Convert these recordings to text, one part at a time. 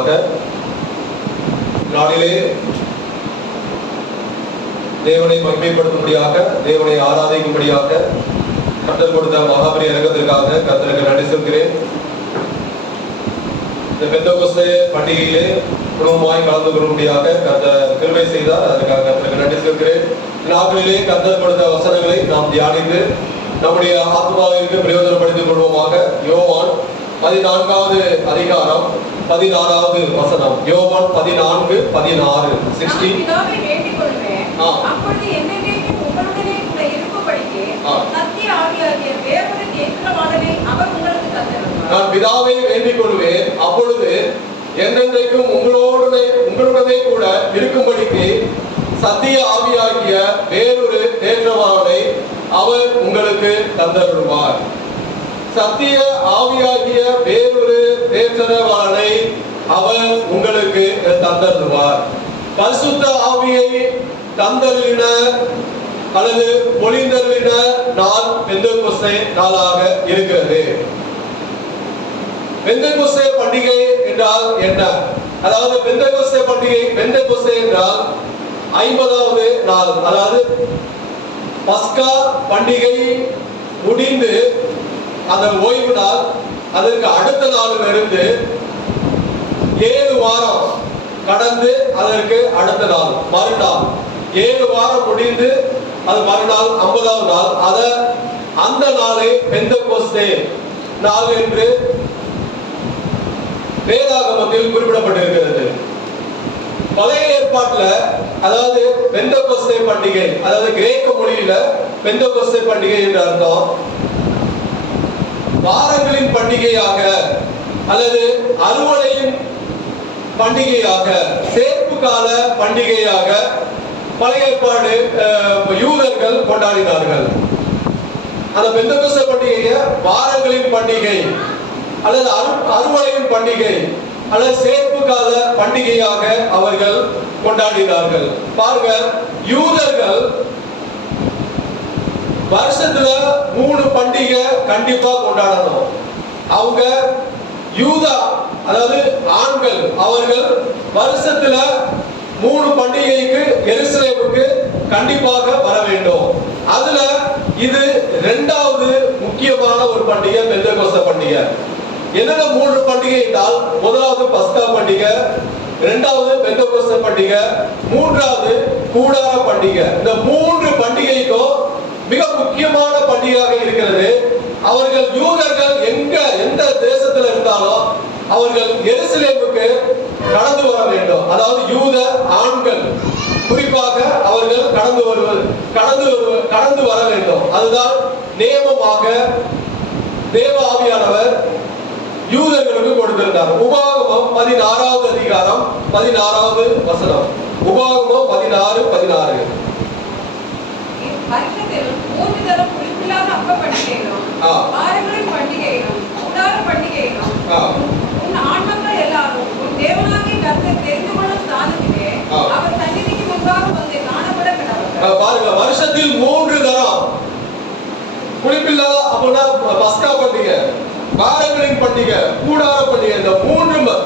முடியாக. நாளிலே தேவனை மகிமைப்படுத்தும்படியாக, தேவனை ஆராதிக்கும்படியாக கர்த்தர் கொடுத்த மகாபெரிய இரக்கத்திற்காக கர்த்தருக்கு நன்றி சொல்கிறேன். இந்த பெந்தெகோஸ்தே பண்டிகையிலே குடும்பமாய் கலந்து கொள்ளும்படியாக கர்த்தர் கிருபை செய்தார். அதற்காக கர்த்தருக்கு நன்றி சொல்கிறேன். நாட்களிலே கர்த்தர் கொடுத்த வசனங்களை நாம் தியானித்து நம்முடைய ஆத்மாவிற்கு பிரயோஜனப்படுத்திக் கொள்வோமாக. யோவான் 14வது அதிகாரம் 16வது வசனம். யோவான் 14:16. 16. நான் பிதாவை வேண்டிக் கொள்வேன், அப்பொழுது என்றென்றைக்கும் உங்களுடனே கூட இருக்கும்படிக்கு சத்திய ஆவியாகிய வேறொரு தேற்றவாளனை அவர் உங்களுக்கு தந்தருள்வார். சத்திய ஆவியாகிய வேறொரு தேற்றவாளனை அவர் உங்களுக்கு தந்தருள்வார். பரிசுத்த ஆவியை தந்தருளின அல்லது பொழிந்தருளின நாள் பெந்தெகோஸ்தே நாளாக இருக்கிறது. பெந்தெகோஸ்தே பண்டிகை என்றால் என்ன? அதாவது பெந்தெகோஸ்தே பண்டிகை, பெந்தெகோஸ்தே என்றால் 50வது நாள். அதாவது பஸ்கா பண்டிகை முடிந்து அந்த ஓய்வு நாள், அதற்கு அடுத்த நாளில் இருந்து 7 வாரம் கடந்து அதற்கு அடுத்த நாள் மறுநாள், 7 வாரம் முடிந்து அது மறுநாள் 50வது நாள், அந்த நாளை பெந்தெகோஸ்தே நாள் என்று வேதாகமத்தில் குறிப்பிடப்பட்டிருக்கிறது. பழைய ஏற்பாட்டுல அதாவது பெந்தெகோஸ்தே பண்டிகை, அதாவது கிரேக்க மொழியில பெந்தெகோஸ்தே பண்டிகை என்ற அர்த்தம் வாரங்களின் பண்டிகையாக அல்லது அறுவடையின் பண்டிகையாக, சேர்ப்பு கால பண்டிகையாக பழைய ஏற்பாடு யூதர்கள் கொண்டாடினார்கள். அந்த பெந்தெகோஸ்தே பண்டிகையை வாரங்களின் பண்டிகை அல்லது அறுவடையின் பண்டிகை அல்லது சேர்ப்பு கால பண்டிகையாக அவர்கள் கொண்டாடினார்கள். பாருங்க, யூதர்கள் வருஷத்துல 3 பண்டிகை கண்டிப்பா கொண்டாடணும். அவங்க யூதா, அதாவது ஆண்கள், அவர்கள் வருஷத்துல 3 பண்டிகைக்கு எருசலேமுக்கு கண்டிப்பாக வர வேண்டும். அதுல இது 2வது முக்கியமான ஒரு பண்டிகை பெந்தெகோஸ்தே பண்டிகை. என்னென்ன 3 பண்டிகை என்றால், முதலாவது பஸ்கா பண்டிகை, 2வது பெந்தெகோஸ்தே பண்டிகை, 3வது கூடார பண்டிகை. இந்த 3 பண்டிகைக்கும் மிக முக்கியமான பண்டிகையாக இருக்கிறது. அவர்கள் யூதர்கள் எந்த தேசத்துல இருந்தாலும் அவர்கள் எருசலேமுக்கு கடந்து வர வேண்டும். அதாவது யூத ஆண்கள் குறிப்பாக அவர்கள் கடந்து வர வேண்டும். அதுதான் நியமமாக தேவ ஆவியானவர் யூதர்களுக்கு கொடுத்திருந்தார். உபாகமம் 16வது அதிகாரம் 16வது வசனம். உபாகமம் 16:16. வருஷத்தில் 3 தரம் புளிப்பில்லாத அப்ப பண்டிகைகளும் வாரங்களின் பண்டிகைகளும் கூடார பண்டிகைகளும் உன் ஆண்மக்கள் எல்லாரும் உன் தேவனாகிய கர்த்தர் தெரிந்து கொள்ளும் ஸ்தானத்திலே அவர் சந்நிதிக்கு முன்பாக வந்து காணப்பட கடவுள். பாருங்க, வருஷத்தில் 3 தரம் புளிப்பில்லாத அப்படின்னா பஸ்கா பண்டிகை, வாரங்களின் பண்டிகை, கூடார பண்டிகை. இந்த 3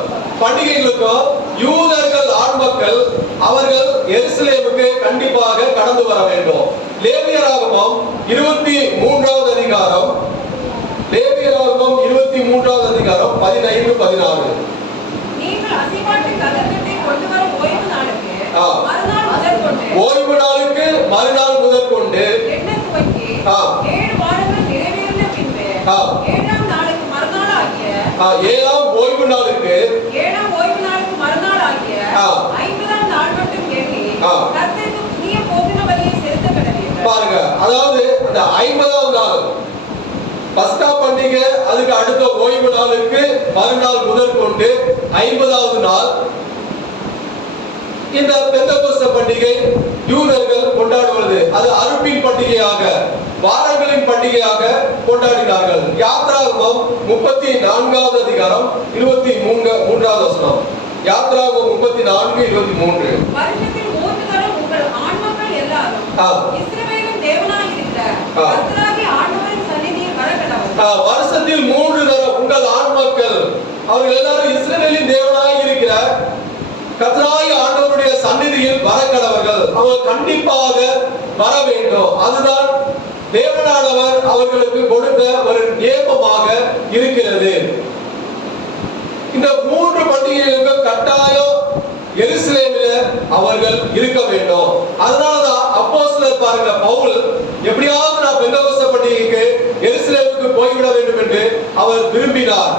பண்டிகைகளுக்கும் யூதர்கள் ஆண்மக்கள் அவர்கள் எருசலேமுக்கு கண்டிப்பாக கடந்து வர வேண்டும். லேவியராகமம் 23வது அதிகாரம், லேவியராகமம் 23வது அதிகாரம் 15-16. நீங்கள் அசைவாட்டு கதவத்தை கொண்டு வர ஓய்வு நாளுக்கு மறுநாள் முதற்கொண்டு, ஓய்வு நாளுக்கு மறுநாள் முதற்கொண்டு எண்ணத் துவக்கி 7 வாரங்கள் நிறைவேறின பின்பு 7ஆம் நாளுக்கு மறுநாள் ஆகிய 7ஆம் ஓய்வு நாளுக்கு 7ஆம் ஓய்வு நாளுக்கு மறுநாள் ஆகிய 50ஆம் நாள் மட்டும் எண்ணி கர்த்தருக்கு புதிய போஜன பலியை செலுத்த கடவீர்கள். பாருங்க, அதாவது அந்த 50ஆம் நாள் பஸ்கா பண்டிகை, அதுக்கு அடுத்த ஓய்வு நாளுக்கு மறுநாள் முதற்கொண்டு 50வது நாள் இந்த பெந்தெகோஸ்தே பண்டிகை யூதர்கள் கொண்டாடுவது. அது அறுப்பின் பண்டிகையாக, வாரங்களின் பண்டிகையாக கொண்டாடினார்கள். யாத்ராகமம் 34வது அதிகாரம் 23வது வசனம். யாத்ராகமம் 34:23. வருஷத்தில் 3 தரம் உங்கள் ஆண்மக்கள் எல்லாரும் இஸ்ரவேலின் தேவனாய் இருக்கிற கர்த்தராகிய ஆண்டவரின் சந்நிதியில் வர கடவுள். வருஷத்தில் 3 தரம் உங்கள் ஆண்மக்கள் அவர்கள் எல்லாரும் இஸ்ரவேலின் தேவனாய் இருக்கிற கர்த்தராகிய ஆண்டவருடைய சந்நிதியில் வரக்கடவர்கள். அவங்க கண்டிப்பாக வர வேண்டும். அதுதான் தேவனானவர் அவர்களுக்கு கொடுத்த ஒரு நியமமாக இருக்கிறது. இந்த 3 பண்டிகைகளுக்கு கட்டாயம் எருசலேமில் அவர்கள் இருக்க வேண்டும். அதனாலதான் அப்போஸ்தலர் பாருங்க, பவுல் எப்படியாவது நான் பெந்தெகோஸ்தே பண்டிகைக்கு எருசலேமுக்கு போய்விட வேண்டும் என்று அவர் விரும்பினார்.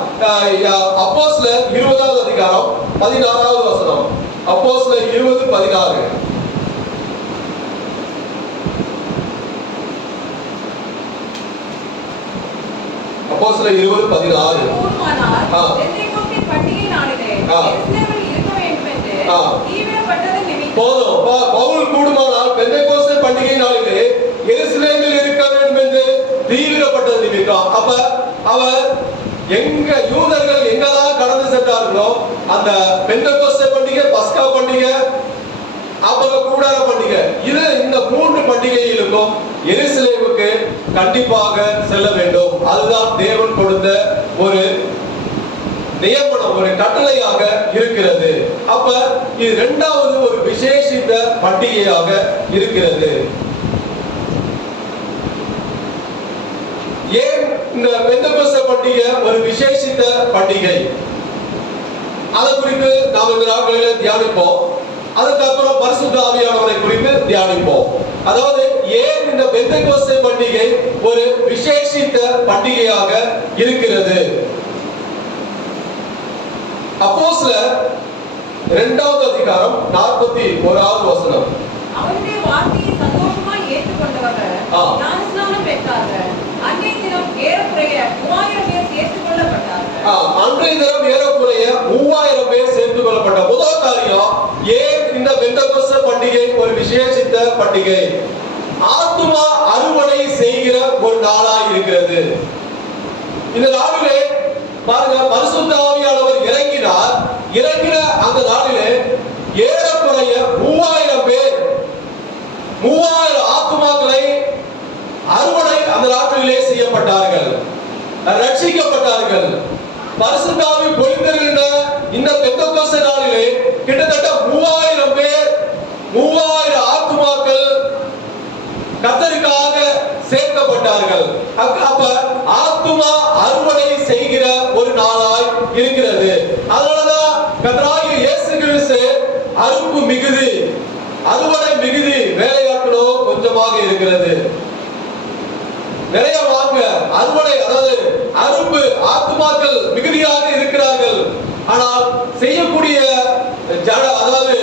அப்போஸ்தலர் 20வது அதிகாரம் 16வது வசனம். அப்போஸ்தலர் 20:16. அப்போஸ்தலர் 20:16. பண்டிகை நாளிலே எருசலேமில் இருக்க வேண்டும் என்று தீவிரப்பட்டது நிமித்தம். போதும், பவுல் கூடுமானால் பெந்தெகோஸ்தே பண்டிகை நாளிலே எருசலேமில் இருக்க வேண்டும் என்று தீவிரப்பட்டது நிமித்தம். அப்ப அவர் எங்க யூதர்கள் எங்கெல்லாம் கடந்து சென்றார்களோ அந்த பெந்தெகோஸ்தே பண்டிகை, பஸ்கா பண்டிகை, அப்புறம் கூடார பண்டிகை, இது இந்த 3 பண்டிகைகளுக்கும் எருசலேமுக்கு கண்டிப்பாக செல்ல வேண்டும். அதுதான் தேவன் கொடுத்த ஒரு நியமனம், ஒரு கட்டளையாக இருக்கிறது. அப்ப இது 2வது ஒரு விசேஷித்த பண்டிகையாக இருக்கிறது. ஏன் இந்த பெந்தெகோஸ்தே பண்டிகை ஒரு விசேஷித்த பண்டிகை? அதை குறித்து நாம் இந்த நாட்களில் தியானிப்போம். அதுக்கப்புறம் பரிசுத்த ஆவியானவரை குறித்து தியானிப்போம். அதாவது ஏன் இந்த பெந்தெகோஸ்தே பண்டிகை ஒரு விசேஷித்த பண்டிகையாக இருக்கிறது? அப்போஸ்தலர் 2வது அதிகாரம் 41வது வசனம். அவருடைய வார்த்தையை சந்தோஷமாய் ஏற்றுக்கொண்டவர்கள் ஞானஸ்நானம் பெற்றார்கள். அன்றைய தினம் ஏறக்குறைய 3000 பேர் சேர்த்துக் கொள்ளப்பட்டார்கள். அன்றைய தினம் ஏறக்குறைய 3000 பேர் சேர்த்துக் கொள்ளப்பட்ட முதல் காரியம், ஏன் இந்த பெந்தெகோஸ்தே பண்டிகை ஒரு விசேஷித்த பண்டிகை? ஆத்துமா அறுவடை செய்கிற ஒரு நாளாய் இருக்கிறது. இந்த நாளிலே பாருங்க, பரிசுத்த ஆவியானவர் இறங்கினார். இறங்கின அந்த நாளிலே ஏறக்குறைய 3000 பேர், 3000 ஆத்துமாக்களை அறுவடை அந்த நாட்களிலே செய்யப்பட்டார்கள், ரட்சிக்கப்பட்டார்கள். பரிசுத்த ஆவி பொழிந்திருந்த இந்த பெந்தெகோஸ்தே நாளிலே கிட்டத்தட்ட 3000 பேர், 3000 ஆத்துமாக்கள் கர்த்தருக்காக சேர்க்கப்பட்டார்கள். அப்ப ஆத்துமா அறுவடை செய்கிற ஒரு நாளாய் இருக்கிறது. அதனாலதான் கர்த்தராகிய இயேசு கிறிஸ்து அறுப்பு மிகுதி, அறுவடை மிகுதி, வேலையாட்களோ கொஞ்சமாக இருக்கிறது. நிறைய வாங்க அறுவடை, அதாவது அறுப்பு ஆத்துமாக்கள் மிகுதியாக இருக்கிறார்கள். ஆனால் செய்யக்கூடிய அதாவது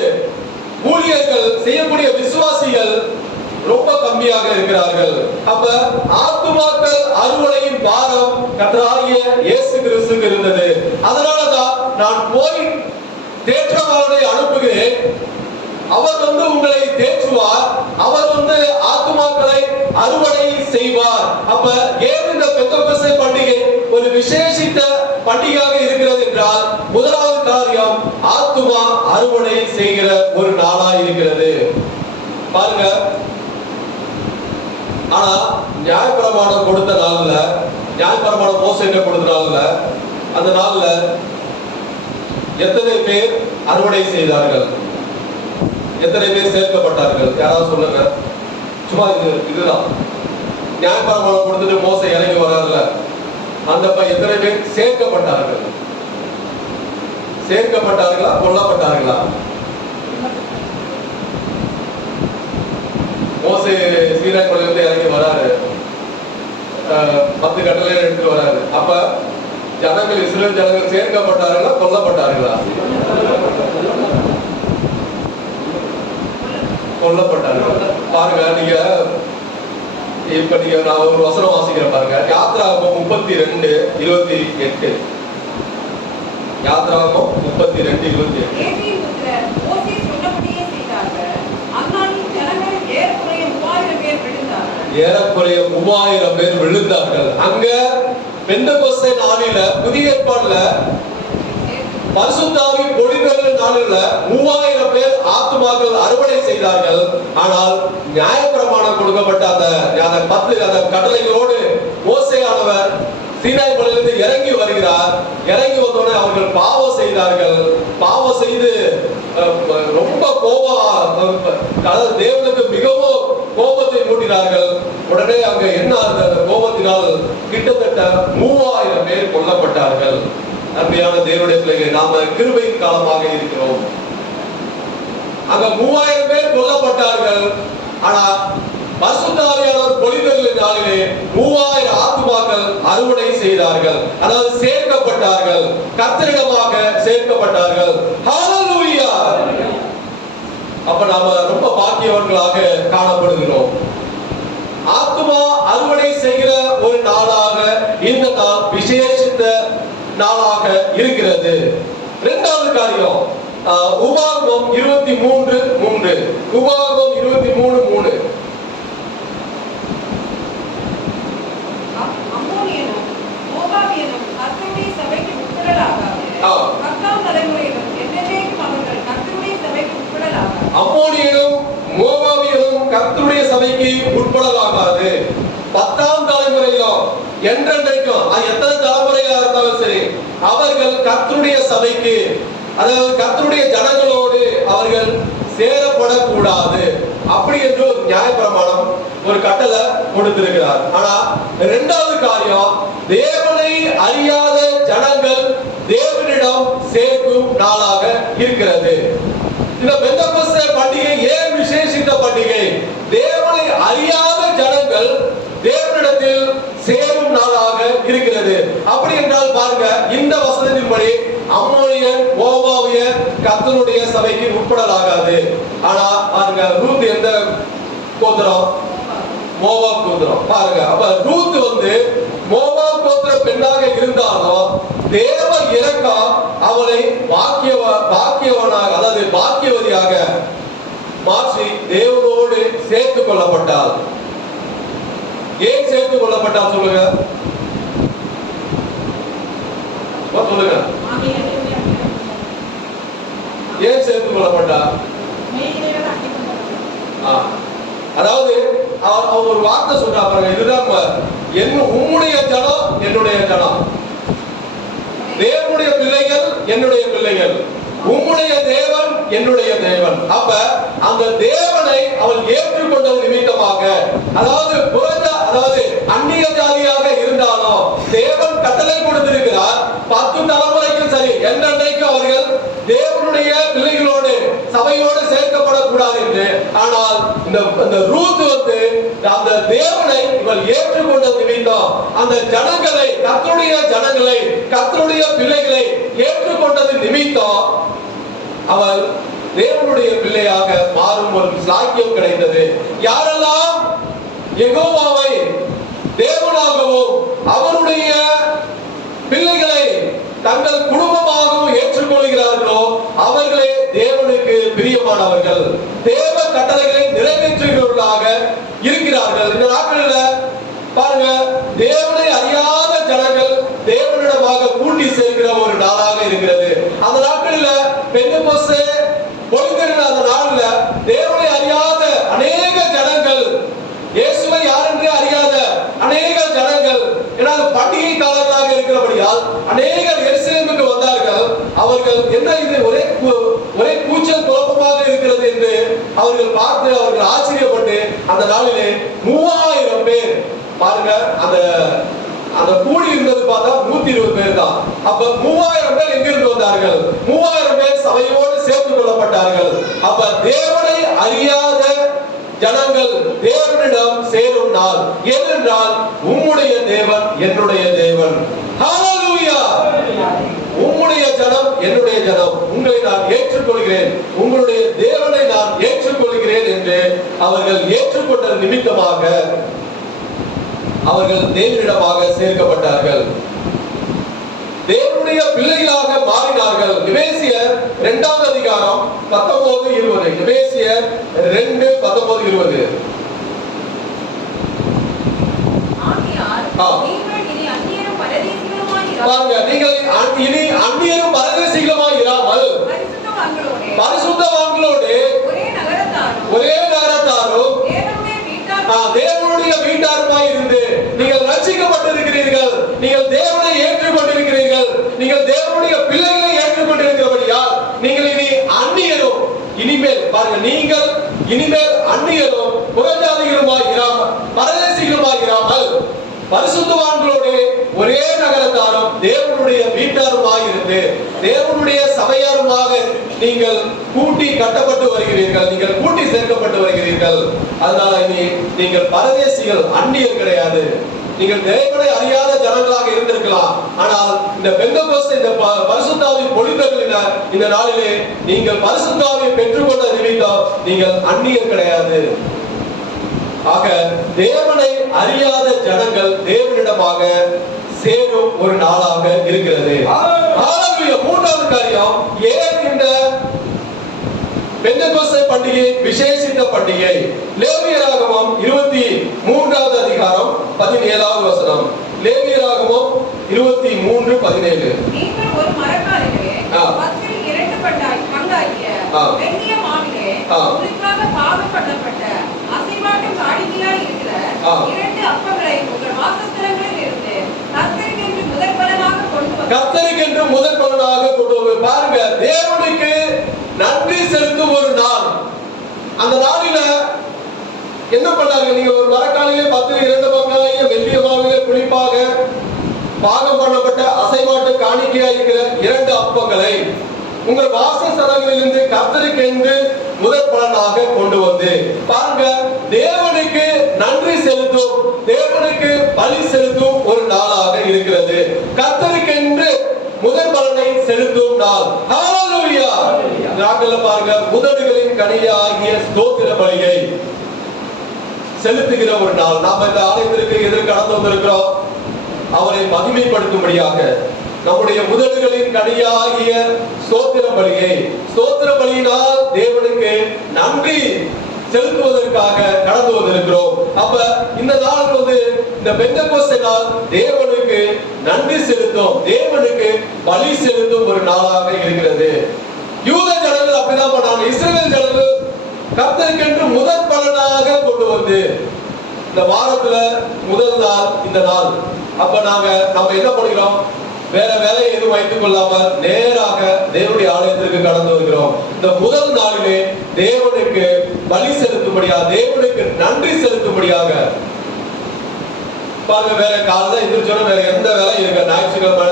ஊழியர்கள், செய்யக்கூடிய விசுவாசிகள் ரொம்ப கம்மியாக இருக்கிறார்கள். அப்ப ஆத்துமாக்கள் அறுவடையின் பாரம் கர்த்தராகிய இயேசு கிறிஸ்துவுக்கு இருந்தது. அதனாலதான் நான் போய் தேற்றவாளனை அனுப்புகிறேன், அவர் உங்களை தேற்றுவார், அவர் ஆத்துமாக்களை அறுவடை செய்வார். அப்ப ஏன் இந்த பெந்தெகோஸ்தே பண்டிகை ஒரு விசேஷித்த பண்டிகையாக இருக்கிறது என்றால், முதலாவது காரியம் ஆத்துமா அறுவடை செய்கிற ஒரு நாளாய் இருக்கிறது. பாருங்க, ஆனா நியாயப்பிரமாணம் கொடுத்த நாள்ல, நியாயப்பிரமாணம் மோசேக்கு கொடுத்த நாள்ல, அந்த நாள்ல எத்தனை பேர் அறுவடை செய்தார்கள்? எத்தனை பேர் சேர்க்கப்பட்டார்கள்? யாராவது சொல்லுங்க. சும்மா இதுதான் நியாயப்பிரமாணம் கொடுத்துட்டு மோசே இறங்கி வராதுல, அந்த எத்தனை பேர் சேர்க்கப்பட்டார்கள்? சேர்க்கப்பட்டார்களா, கொல்லப்பட்டார்களா? மோசே சீனாய் மலையிலிருந்து இறங்கி வராரு, 10 கட்டளை எடுத்து வராரு. அப்ப ஜனங்கள், இஸ்ரேல் ஜனங்கள் சேர்க்கப்பட்டார்களா, கொல்லப்பட்டார்களா? கொல்லப்பட்டார்கள். பாருங்க, நீங்க இப்ப நான் ஒரு வசனம் வாசிக்கிறேன் பாருங்க. யாத்ராகமம் 32:28. யாத்ராகமம் 32:28. ஏறக்குறைய 3000 பேர் விழுந்தார்கள். அங்க பெந்தெகோஸ்தே நாளில, புதிய ஏற்பாடுல பரிசுத்த ஆவி பொழிந்த நாளில 3000 பேர் ஆத்துமாக்கள் அறுவடை செய்தார்கள். ஆனால் நியாயப்பிரமாணம் கொடுக்கப்பட்ட அந்த 10 கட்டளைகளோடு மோசேயானவர் சீனாய் மலையிலிருந்து இறங்கி வருகிறார். இறங்கி வந்தோடனே அவர்கள் பாவம் செய்தார்கள். பாவம் செய்து ரொம்ப அதாவது தேவனுக்கு மிகவும் கோபத்தை மூட்டினார்கள். உடனே அங்க என்ன ஆகுது? அந்த கோபத்தினால் கிட்டத்தட்ட 3000 பேர் கொல்லப்பட்டார்கள். அருமையான தேவனுடைய பிள்ளைகளை, நாம கிருபையின் காலமாக இருக்கிறோம். அங்க 3000 பேர் கொல்லப்பட்டார்கள். ஆனா பரிசுத்த ஆவியானவர் பொழிந்தருளின் நாளிலே 3000 ஆத்துமாக்கள் அறுவடை செய்தார்கள். அதாவது சேர்க்கப்பட்டார்கள், கர்த்தரிடமாக சேர்க்கப்பட்டார்கள். ஹalleluya! அப்ப நாம ரொம்ப பாக்கியவான்களாக காணப்படுகிறோம். ஆத்துமா அறுவடை செய்கிற ஒரு நாளாக இந்த நாள் விசேஷித்த நாளாக இருக்கிறது. இரண்டாவது காரியம், உபாகமம் 23:3. உபாகமம் 23:3. அம்மோனியனும் மோவாபியனும் கர்த்தருடைய சபைக்கு உட்படலாகாது. 10ஆம் தலைமுறையிலும் என்றென்றைக்கும் அவர்கள் கர்த்தருடைய சபைக்கு உட்படலாகாது. அம்மோனியனும் மோவாபியனும் கர்த்தருடைய சபைக்கு உட்படலாகாது. 10ஆம் தலைமுறையிலும் என்றென்றைக்கும், எத்தனை தலைமுறையா இருந்தாலும் சரி, அவர்கள் கர்த்தருடைய சபைக்கு, அதாவது கர்த்தருடைய ஜனங்களோடு அவர்கள் சேரப்படக்கூடாது. அப்படி என்று ஒரு நியாயப்பிரமாணம், ஒரு கட்டளை கொடுத்திருக்கிறார். ஆனா இரண்டாவது காரியம், தேவனை அறியாத ஜனங்கள் தேவனிடம் சேர்க்கும் நாளாக இருக்கிறது. இந்த பெந்தெகோஸ்தே பண்டிகை ஏன் விசேஷித்த பண்டிகை? தேவனை அறியாத ஜனங்கள் தேவனிடத்தில் சேரும் நாளாக இருக்கிறது. அப்படி என்றால் பாருங்க, இந்த வசனத்தின்படி அம்மோனியன் மோவாபியர் கர்த்தருடைய சபைக்கு உட்படலாகாது. ஆனா பாருங்க, ரூத் எந்த கோத்திரம்? மோவாப் கோத்திரம். பாருங்க, அப்ப ரூத் மோவாப் கோத்திர பெண்ணாக இருந்தாலும் தேவ இரக்கம் அவளை பாக்கியவனாக, அதாவது பாக்கியவதியாக மாற்றி தேவனோடு சேர்த்துக் கொள்ளப்பட்டாள். ஏன் சேர்த்துக் கொள்ளப்பட்டால் சொல்லுங்க, சொல்லுங்க. ஏன் சேர்த்துக் கொள்ளப்பட்டா? அதாவது அவர் ஒரு வார்த்தை சொல்றா பாருங்க, இதுதான் உம்முடைய ஜனம் என்னுடைய ஜனம், தேவனுடைய பிள்ளைகள் என்னுடைய பிள்ளைகள், உம்முடைய தேவன் என்னுடைய தேவன். அப்ப அந்த தேவனை அவள் ஏற்றுக்கொண்டது நிமித்தமாக, அதாவது அந்நிய ஜாதியாக இருந்தாலும் தேவன் கட்டளை கொடுத்திருக்கிறார், 10 தலைமுறைக்கும் சரி, என்றென்றைக்கும் அவர்கள் தேவனுடைய பிள்ளைகளோடு சபையோடு சேர்க்கப்படக்கூடாது என்று. ஆனால் இந்த ரூத் அந்த தேவனை இவள் ஏற்றுக்கொண்டது நிமித்தம், அந்த ஜனங்களை, கர்த்தருடைய ஜனங்களை, கர்த்தருடைய பிள்ளைகளை ஏற்றுக்கொண்டது நிமித்தம் அவள் தேவனுடைய பிள்ளையாக மாறும் ஒரு சாக்கியம் கிடைத்தது. யாரெல்லாம் யெகோவாவை தேவனாகவும் அவருடைய பிள்ளைகளை தங்கள் குடும்பமாகவும் ஏற்றுக்கொள்கிறார்களோ அவர்களே தேவனுக்கு பிரியமானவர்கள், தேவ கட்டளைகளை நிறைவேற்றுகிறவர்களாக இருக்கிறார்கள். இந்த நாட்களில் பாருங்க, தேவனை அறியாத ஜனங்கள் தேவனிடமாக கூட்டி சேர்க்கிற ஒரு நாளாக இருக்கிறது. அந்த நாட்களில் பெந்தெகோஸ்தே பொழிந்திருந்த அந்த நாளில் தேவனை அறியாத அநேக ஜனங்கள், இயேசுவை யாரென்றே அறியாத அநேக ஜனங்கள், ஏன்னா பண்டிகை காலங்களாக இருக்கிறபடியால் அநேகர் எருசலேமுக்கு வந்தார்கள். அவர்கள் என்ன இது ஒரே கூச்சல் குழப்பமாக இருக்கிறது என்று அவர்கள் பார்த்து அவர்கள் ஆச்சரியப்பட்டு அந்த நாளிலே 3000 பேர், பாருங்க, அந்த கூடி இருந்தது பார்த்தா 120 பேர் தான். அப்ப 3000 பேர் எங்கிருந்து வந்தார்கள்? 3000 பேர் சபையோடு சேர்த்துக் கொள்ளப்பட்டார்கள். அப்ப தேவனை அறியாத ஜனங்கள் தேவனிடம் சேரும் நாள். ஏனென்றால் உம்முடைய தேவன் என்னுடைய தேவன். ஹalleluya! உம்முடைய ஜனம் என்னுடைய ஜனம், உங்களை நான் ஏற்றுக்கொள்கிறேன், உங்களுடைய தேவனை நான் ஏற்றுக்கொள்கிறேன் என்று அவர்கள் ஏற்றுக்கொண்ட நிமித்தமாக அவர்கள் தேவனிடமாக சேர்க்கப்பட்டார்கள், தேவனுடைய பிள்ளைகளாக மாறினார்கள். எபேசியர் 2ஆம் அதிகாரம் 19-20. எபேசியர் 2:19-20. பாருங்க, நீங்கள் இனி அந்நியரும் பரதேசிகளுமாய் இராமல் பரிசுத்தவான்களோடு ஒரே நகரத்தாரும் தேவனுடைய வீட்டாருமாய் இருந்து நீங்கள் ரட்சிக்கப்பட்டிருக்கிறீர்கள். நீங்கள் இனிமேல் அந்நியரும் புறஜாதிகளுமாய் இராமல் பரதேசிகளுமாய் இராமல் பரிசுத்தவான்களோடு ஒரே நகரத்தாரும் தேவனுடைய வீட்டாருமாய் இருந்து தேவனுடைய சபையாருமாக நீங்கள் கூட்டி கட்டப்பட்டு வருகிறீர்கள், நீங்கள் கூட்டி சேர்க்கப்பட்டு வருகிறீர்கள். அதனால இனி நீங்கள் பரதேசிகள், அந்நியர் கிடையாது. நீங்கள் தேவனை அறியாத ஜனங்களாக இருந்திருக்கலாம், ஆனால் இந்த பெந்தெகோஸ்தே இந்த பரிசுத்தாவின் பொழிந்தருளின இந்த நாளிலே நீங்கள் பரிசுத்தாவை பெற்றுக்கொண்ட நிமித்தம் நீங்கள் அந்நியர் கிடையாது. ஆக தேவனை அறியாத ஜனங்கள் தேவனிடமாக சேரும் ஒரு நாளாக இருக்கிறது. மூன்றாவது காரியம், ஏன் இந்த பெந்தெகோஸ்தே பண்டிகை விசேஷித்த பண்டிகை? லேவியராகமம் 23வது அதிகாரம் 17வது வசனம். லேவியராகமம் 23:17. நீங்கள் ஒரு மரக்காலிலே 10 2 பங்காகிய வெண்ணிய மாவிலே உங்களுக்காக பாகம் பண்ணப்பட்ட அசைவாட்டு காணிக்கையாய் இருக்கிற 2 அப்பங்களை உங்கள் வாசஸ்தலங்களில் இருந்து கர்த்தருக்கென்று முதற் பலனாக கொண்டு வந்து கர்த்தருக்கென்று முதற் பலனாக கொண்டு வந்து பாருங்க, தேவனுக்கு நன்றி செலுத்தும் ஒரு நாள். அந்த நாளில என்ன பண்ணாங்க? நீங்க ஒரு மரக்காலிலே 10 2 பங்காகிய வெள்ளிய மாவிலே புளிப்பாக பாகம் பண்ணப்பட்ட அசைவாட்டு காணிக்கையாய் இருக்கிற 2 அப்பங்களை உங்கள் வாசஸ்தலங்களிலிருந்து கர்த்தருக்கென்று முதற் பலனாக கொண்டு வந்து பாருங்க, தேவனுக்கு நன்றி செலுத்தும், தேவனுக்கு பலி செலுத்தும் ஒரு நாளாக இருக்கிறது. கர்த்தருக்கென்று முதற் பலனை செலுத்தும் நாள். ஹalleluya! நாட்கள்ல பாருங்க, உதடுகளின் கனியாகிய ஸ்தோத்திர பலியை செலுத்துகிற ஒரு நாள். நாம இந்த ஆலயத்திற்கு எதிர் கடந்து வந்திருக்கிறோம். அவரை மகிமைப்படுத்தும்படியாக நம்முடைய உதடுகளின் கனியாகிய ஸ்தோத்திர பலியை, ஸ்தோத்திர பலியினால் தேவனுக்கு நன்றி செலுத்துவதற்காக கடந்து வந்திருக்கிறோம். அப்ப இந்த நாள் இந்த பெந்தெகோஸ்தே நாள் தேவனுக்கு நன்றி செலுத்தும், தேவனுக்கு பலி செலுத்தும் ஒரு நாளாக இருக்கிறது. யூத ஜனங்கள் அப்படிதான் பண்ணாங்க. இஸ்ரவேல் ஜனங்கள் கர்த்தருக்கென்று முதற் பலனாக கொண்டு வந்து இந்த வாரத்துல முதல் நாள் இந்த நாள். அப்ப நம்ம என்ன பண்ணுகிறோம்? வேற வேலையை எதுவும் வைத்துக் கொள்ளாமல் நேராக தேவனுடைய ஆலயத்திற்கு கடந்து வருகிறோம். இந்த முதல் நாளிலே தேவனுக்கு பலி செலுத்தும்படியாக, தேவனுக்கு நன்றி செலுத்தும்படியாக பாருங்க. வேற காலைல எந்திரிச்சோன்னா வேற எந்த வேலையும் இருக்க, ஞாயிற்றுக்கிழமை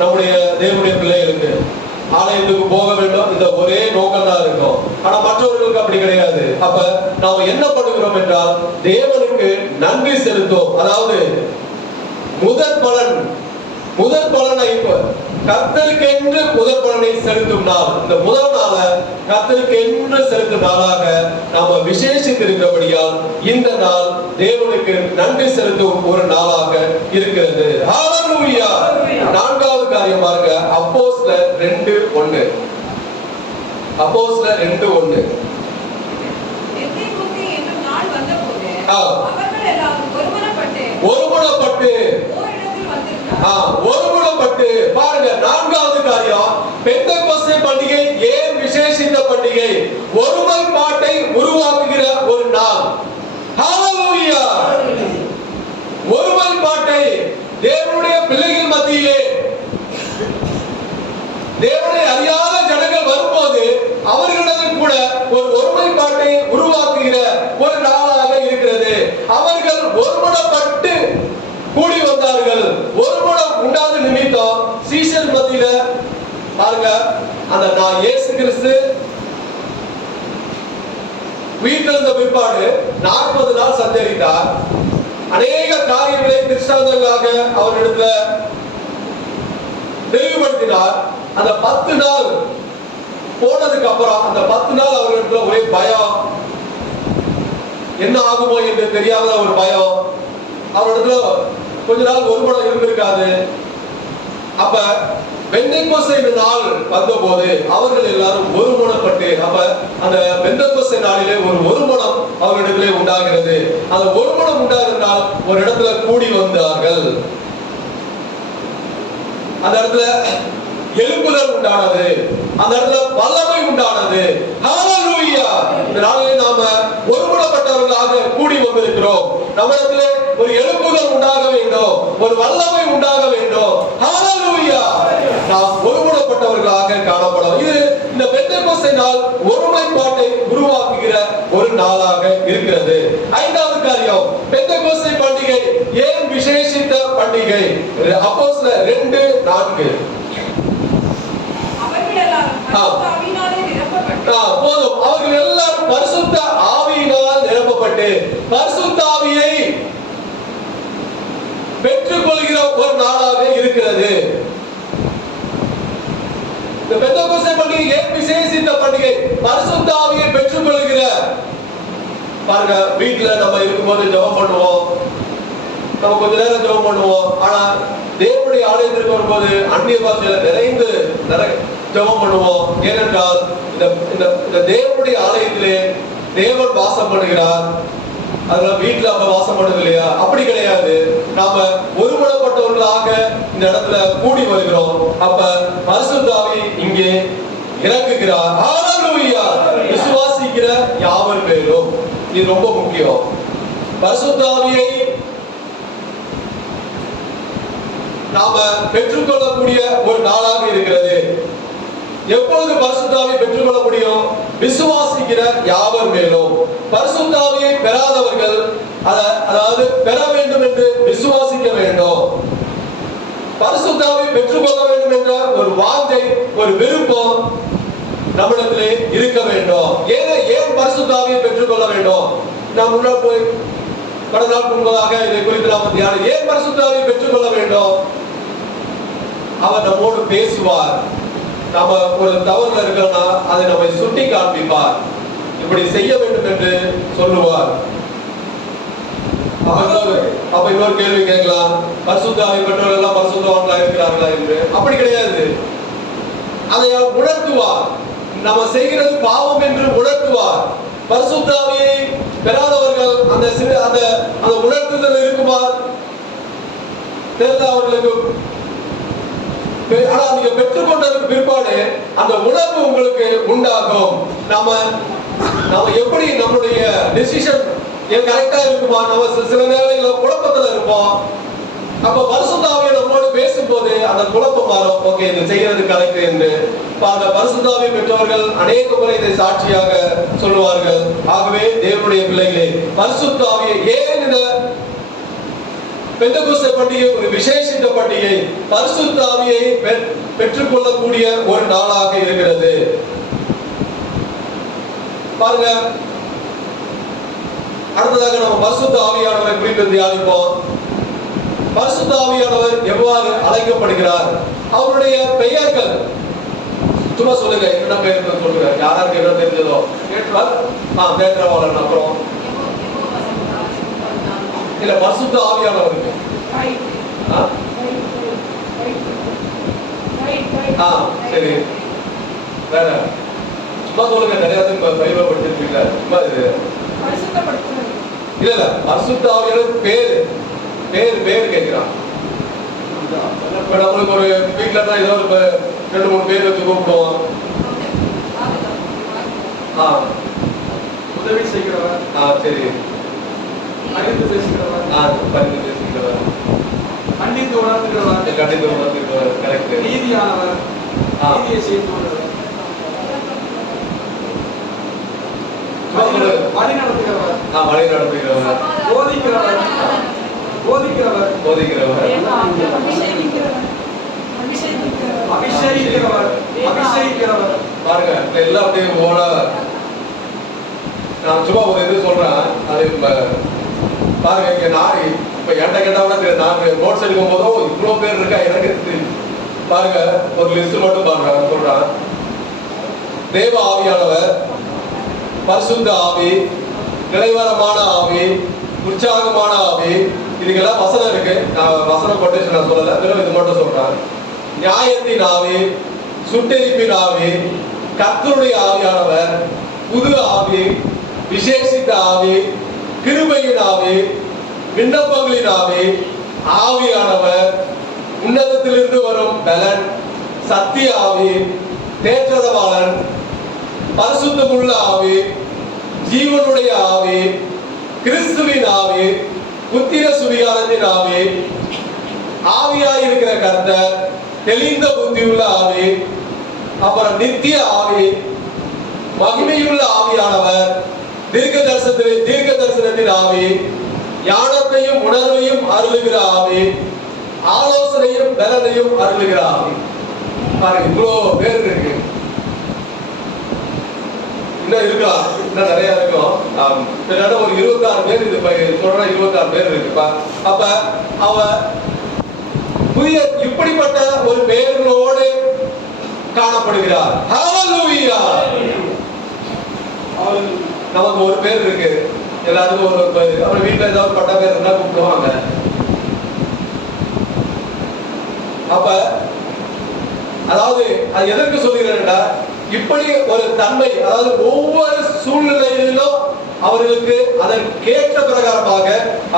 நம்முடைய தேவனுடைய பிள்ளைகளுக்கு ஆலயத்துக்கு போக வேண்டும், இந்த ஒரே நோக்கம் தான் இருக்கும். ஆனா மற்றவர்களுக்கு அப்படி கிடையாது. அப்ப நாம என்ன பண்ணுகிறோம் என்றால் தேவனுக்கு நன்றி செலுத்தும். அதாவது முதற் பலனை கர்த்தருக்கென்று முதற் பலனை செலுத்தும் நாள். இந்த முதல் நாளை கர்த்தருக்கென்று செலுத்தும் நாளாக நாம விசேஷித்திருக்கிறபடியால் இந்த நாள் தேவனுக்கு நன்றி செலுத்தும் ஒரு நாளாக இருக்கிறது. ஹalleluya! நான்காவது காரியம் பாருங்க, அப்போஸ்தலர் 2:1. அப்போஸ்தலர் 2:1. ஒருமுனப்பட்டு பாருங்க. நான்காவது காரியம், பெந்தெகோஸ்தே பண்டிகை ஏன் விசேஷித்த பண்டிகை? ஒருமைப்பாட்டை உருவாக்குகிற ஒரு நாள். ஹalleluya! ஒருமைப்பாட்டை தேவனுடைய பிள்ளைகள் மத்தியிலே தேவனை அறியாத ஜனங்கள் வரும்போது அவர்களிடம் கூட ஒரு ஒருமைப்பாட்டை உருவாக்குகிற ஒரு நாளாக இருக்கிறது. அவர்கள் ஒருமுனப்பட்டு கூடி வந்தார்கள். ஒருமுனம் உண்டாத நிமித்தம் சீஷர் மத்தியில பாருங்க, அந்த நான் இயேசு கிறிஸ்து உயிர்த்தெழுந்த பிற்பாடு 40 நாள் சஞ்சரித்தார். அநேக காரியங்களை திருஷ்டாந்தங்களாக அவரிடத்துல தெளிவுபடுத்தினார். அந்த 10 நாள் போனதுக்கு அப்புறம் அந்த 10 நாள் அவர்களிடத்துல ஒரே பயம், என்ன ஆகுமோ என்று தெரியாத ஒரு பயம். அவரிடத்துல கொஞ்ச நாள் ஒருமுனம் இருந்திருக்காது. அப்ப பெந்தெகோஸ்தே நாள் வந்தபோது அவர்கள் எல்லாரும் ஒருமுனப்பட்டு, அப்ப அந்த பெந்தெகோஸ்தே நாளிலே ஒரு ஒருமுனம் அவர்களிடத்திலே உண்டாகிறது. அந்த ஒருமுனம் உண்டாகிறதால் ஒரு இடத்துல கூடி வந்தார்கள். அந்த இடத்துல எழுப்புதல் உண்டானது, அந்த இடத்துல வல்லமை உண்டானது. ஹalleluya! இந்த நாளிலே நாம ஒருமுனப்பட்டவர்களாக கூடி வந்திருக்கிறோம். நம்மிடத்துல ஒரு எழுப்புதல் உண்டாக வேண்டும், ஒரு வல்லமை உண்டாக வேண்டும். ஹalleluya! நாம் ஒருமுனப்பட்டவர்களாக காணப்படும். இது இந்த பெந்தெகோஸ்தே நாள் ஒருமைப்பாட்டை உருவாக்குகிற ஒரு நாளாக இருக்கிறது. ஐந்தாவது காரியம், பெந்தெகோஸ்தே பண்டிகை ஏன் விசேஷித்த பண்டிகை? அப்போஸ்தலர் 2:4. போதும், அவர்கள் எல்லாரும் பரிசுத்த ஆவியினால் நிரப்பப்பட்டு பரிசுத்த ஆவியை பெற்றுக்கொள்கிற ஒரு நாளாக இருக்கிறது. இந்த பெந்தெகோஸ்தே பண்டிகை ஏன் விசேஷித்த பண்டிகை? பரிசுத்த ஆவியை பெற்றுக்கொள்கிற. பாருங்க, வீட்டுல நம்ம இருக்கும்போது ஜெபம் பண்ணுவோம், நம்ம கொஞ்ச நேரம் ஜெபம் பண்ணுவோம். ஆனா தேவனுடைய ஆலயத்திற்கு வரும்போது அந்நிய பாஷையில நிறைந்து ஜெபம் பண்ணுவோம். ஏனென்றால் இந்த தேவனுடைய ஆலயத்திலே தேவன் வாசம் பண்ணுகிறார். அதனால வீட்டுல அவங்க வாசம் பண்ணது இல்லையா? அப்படி கிடையாது. நாம ஒருமனப்பட்டவர்களாக இந்த இடத்துல கூடி வருகிறோம். அப்ப பரிசுத்த ஆவி இங்கே இறங்குகிறார். ஹல்லேலூயா! விசுவாசிக்கிற யாவர் பேரும். இது ரொம்ப முக்கியம். பரிசுத்த ஆவியை நாம பெற்றுக்கொள்ளக்கூடிய ஒரு நாளாக இருக்கிறது. எப்பொழுது பரிசுத்த ஆவியை பெற்றுக்கொள்ள முடியும்? விசுவாசிக்கிற யாவர் மேலும். பரிசுத்த ஆவியை பெறாதவர்கள் அதாவது பெற வேண்டும் என்று விசுவாசிக்க வேண்டும். பரிசுத்த ஆவியை பெற்றுக்கொள்ள வேண்டும் என்ற ஒரு வாஞ்சை, ஒரு விருப்பம் நம்மிடத்திலே இருக்க வேண்டும். ஏன் பரிசுத்த ஆவியை பெற்றுக்கொள்ள வேண்டும்? நாம் முன்னாடி போய் கடந்த நாள் முன்பதாக இதை குறித்து நாம் தியானம். ஏன் பரிசுத்த ஆவியை பெற்றுக்கொள்ள வேண்டும்? அவர் நம்மோடு பேசுவார். நாம ஒரு தவறுல இருக்கோம்னா அதை நம்மை சுட்டி காண்பிப்பார். இப்படி செய்ய வேண்டும் என்று சொல்லுவார். அப்ப இன்னொரு கேள்வி கேட்கலாம், பரிசுத்த ஆவி பெற்றவர்கள் எல்லாம் பரிசுத்தவான்களா இருக்கிறார்களா என்று. அப்படி கிடையாது. அதை உணர்த்துவார். நம்ம செய்கிறது பாவம் என்று உணர்த்துவார். பரிசுத்த ஆவியை பெறாதவர்கள் அந்த உணர்த்துதல் இருக்குமா? தெரிந்த அவர்களுக்கு. ஆனா நீங்க பெற்றுக்கொண்டதுக்கு பிற்பாடு அந்த உணர்வு உங்களுக்கு உண்டாகும். நாம எப்படி நம்மளுடைய டெசிஷன் கரெக்டா இருக்குமா? நம்ம சில நேரங்களில் குழப்பத்துல இருப்போம். அப்ப பரிசுத்த ஆவியை நம்மோடு பேசும்போது அந்த குழப்பம் மாறும். ஓகே, இது செய்யறது கரெக்ட் என்று. அந்த பரிசுத்த ஆவியை பெற்றவர்கள் அநேக முறை இதை சாட்சியாக சொல்லுவார்கள். ஆகவே தேவனுடைய பிள்ளைகளே, பரிசுத்த ஆவியை ஏன் இந்த பெந்தெகோஸ்தே பண்டிகை ஒரு விசேஷித்த பண்டிகை? பரிசுத்த ஆவியை பெற்றுக்கொள்ளக்கூடிய ஒரு நாளாக இருக்கிறது. பாருங்க, அடுத்ததாக நம்ம பரிசுத்த ஆவியானவரை குறித்து தியானிப்போம். பரிசுத்த ஆவியானவர் எவ்வாறு அழைக்கப்படுகிறார்? அவருடைய பெயர்கள் சும்மா சொல்லுங்க. என்ன பெயர் சொல்லுங்க, யாருக்கு என்ன தெரிஞ்சதோ. தேற்றவாளன். அப்புறம் இல்ல, பரிசுத்த ஆவியானவருக்கு சரி, வேற சும்மா சொல்லுங்க. நிறைய பைபிள் படிச்சிருக்கீங்க. சும்மா இது இல்ல பரிசுத்த ஆவியானவர் பேர் கேட்கிறான். இப்ப நம்மளுக்கு ஒரு வீட்டுல தான் ஏதோ ஒரு 2-3 பேர் வச்சு கூப்பிடுவோம். உதவி செய்கிறவர். சரி. பரிந்து பேசுகிறவர். பரிந்து பேசுகிறவர். கண்டித்து உணர்த்துகிறவர். கண்டித்து உணர்த்துகிறவர். கரெக்ட். நீதியானவர். நீதியை செய்து வழி நடத்துகிறவர். வழி நடத்துகிறவர். போதிக்கிறவர். போதிக்கிறவர். போதிக்கிறவர். அபிஷேகிக்கிறவர். அபிஷேகிக்கிறவர். பாருங்க, எல்லாம் அப்படியே போல. நான் சும்மா ஒரு இது சொல்றேன். அது பாருங்க, இங்க நான் இப்ப என்கிட்ட கேட்டவங்க நான் நோட்ஸ் எடுக்கும் போதோ இவ்வளவு பேர் இருக்கா எனக்கு பாருங்க. ஒரு லிஸ்ட் மட்டும் பாருங்க சொல்றேன். தேவ ஆவியானவர், பரிசுத்த ஆவி, நிலைவரமான ஆவி, உற்சாகமான ஆவி. இதுக்கெல்லாம் வசனம் இருக்கு. நான் வசனம் கொட்டேஷன் நான் சொல்லல, வெறும் இது மட்டும் சொல்றேன். நியாயத்தின் ஆவி, சுட்டெரிப்பின் ஆவி, கர்த்தருடைய ஆவியானவர், புது ஆவி, விசேஷித்த ஆவி, கிருபையின் ஆவி, விண்ணப்பங்களின் ஆவி, ஆவியானவர், உன்னதத்திலிருந்து வரும் பலன், சத்திய ஆவி, தேற்றரவாளன், பரிசுத்தமுள்ள ஆவி, ஜீவனுடைய ஆவி, கிறிஸ்துவின் ஆவி, புத்திர சுவிகாரத்தின் ஆவி, ஆவியாய் இருக்கிற கர்த்தர், தெளிந்த புத்தியுள்ள ஆவி, அப்புறம் நித்திய ஆவி, மகிமையுள்ள ஆவியானவர், தீர்க்க தரிசனத்தின் ஆவி, ஞானத்தையும் உணர்வையும் அருளுகிற ஆவி, ஆலோசனையும் பலனையும் அருளுகிற ஆவி. பாருங்க, இவ்வளவு பேர் இருக்கு. இன்னும் இருக்கலாம், இன்னும் நிறைய இருக்கும். ஒரு 26 பேர் இது சொல்ற 26 பேர் இருக்குப்பா. அப்ப அவ புதிய இப்படிப்பட்ட ஒரு பெயர்களோடு காணப்படுகிறார். ஹல்லேலூயா. நமக்கு ஒரு பேர் இருக்கு, எல்லாருக்கும் ஒரு பேர். அவர் வீட்டுல ஏதாவது பட்ட பேர் இருந்தா கூப்பிடுவாங்க. அப்ப அதாவது அது எதற்கு சொல்லுகிறேன்டா, இப்படி ஒரு தன்மை, அதாவது ஒவ்வொரு சூழ்நிலையிலும் அவர்களுக்கு அதற்கேற்ற பிரகாரமாக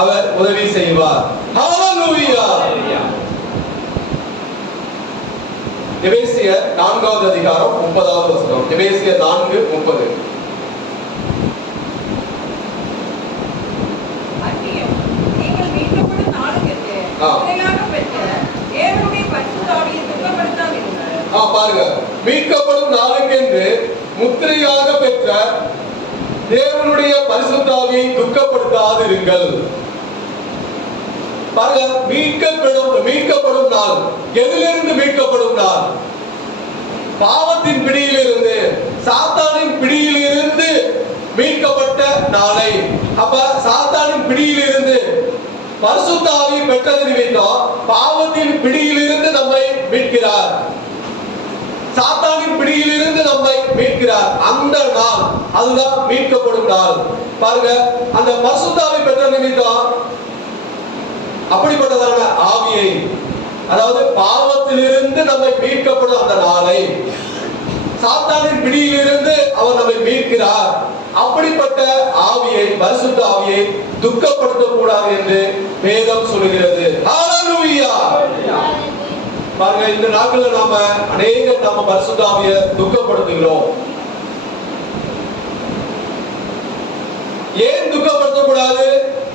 அவர் உதவி செய்வார். ஹல்லேலூயா. எபேசியர் 4வது அதிகாரம் 30வது வசனம். எபேசியர் 4:30. நீங்கள் மீட்கப்படும் நாளுக்கென்று முறையாக பெற்ற தேவனுடைய பரிசுத்த ஆவியை துக்கப்படுத்தாதீர்கள். பாருங்க, மீட்கப்படும் நாளுக்கென்று முத்திரையாக பெற்ற தேவனுடைய பரிசுத்த ஆவியை துக்கப்படுத்தாதிருங்கள். பாருங்க, மீட்கப்படும் நாள். எதிலிருந்து மீட்கப்படும் நாள்? பாவத்தின் பிடியிலிருந்து, சாத்தானின் பிடியிலிருந்து மீட்கப்பட்ட நாளை. அப்ப சாத்தானின் பிடியிலிருந்து பரிசுத்த ஆவியை பெற்றது நிமித்தம் பாவத்தின் பிடியிலிருந்து நம்மை மீட்கிறார். சாத்தானின் பிடியிலிருந்து நம்மை மீட்கிறார். அந்த நாள், அதுதான் மீட்கப்படும் நாள். பாருங்க, அந்த பரிசுத்த ஆவியை பெற்ற நிமித்தம் அப்படிப்பட்டதான ஆவியை, அதாவது பாவத்திலிருந்து நம்மை மீட்கப்படும் அந்த நாளை, சாத்தானின் பிடியிலிருந்து அவர் நம்மை மீட்கிறார். அப்படிப்பட்ட ஆவியை, பரிசுத்த ஆவியை துக்கப்படுத்த கூடாது என்று வேதம் சொல்லுகிறது. ஹல்லேலூயா. பாருங்க, இந்த நாட்களில் நம்ம பரிசுத்த ஆவியை துக்கப்படுத்துகிறோம். ஏன் துக்கப்படுத்தக்கூடாது?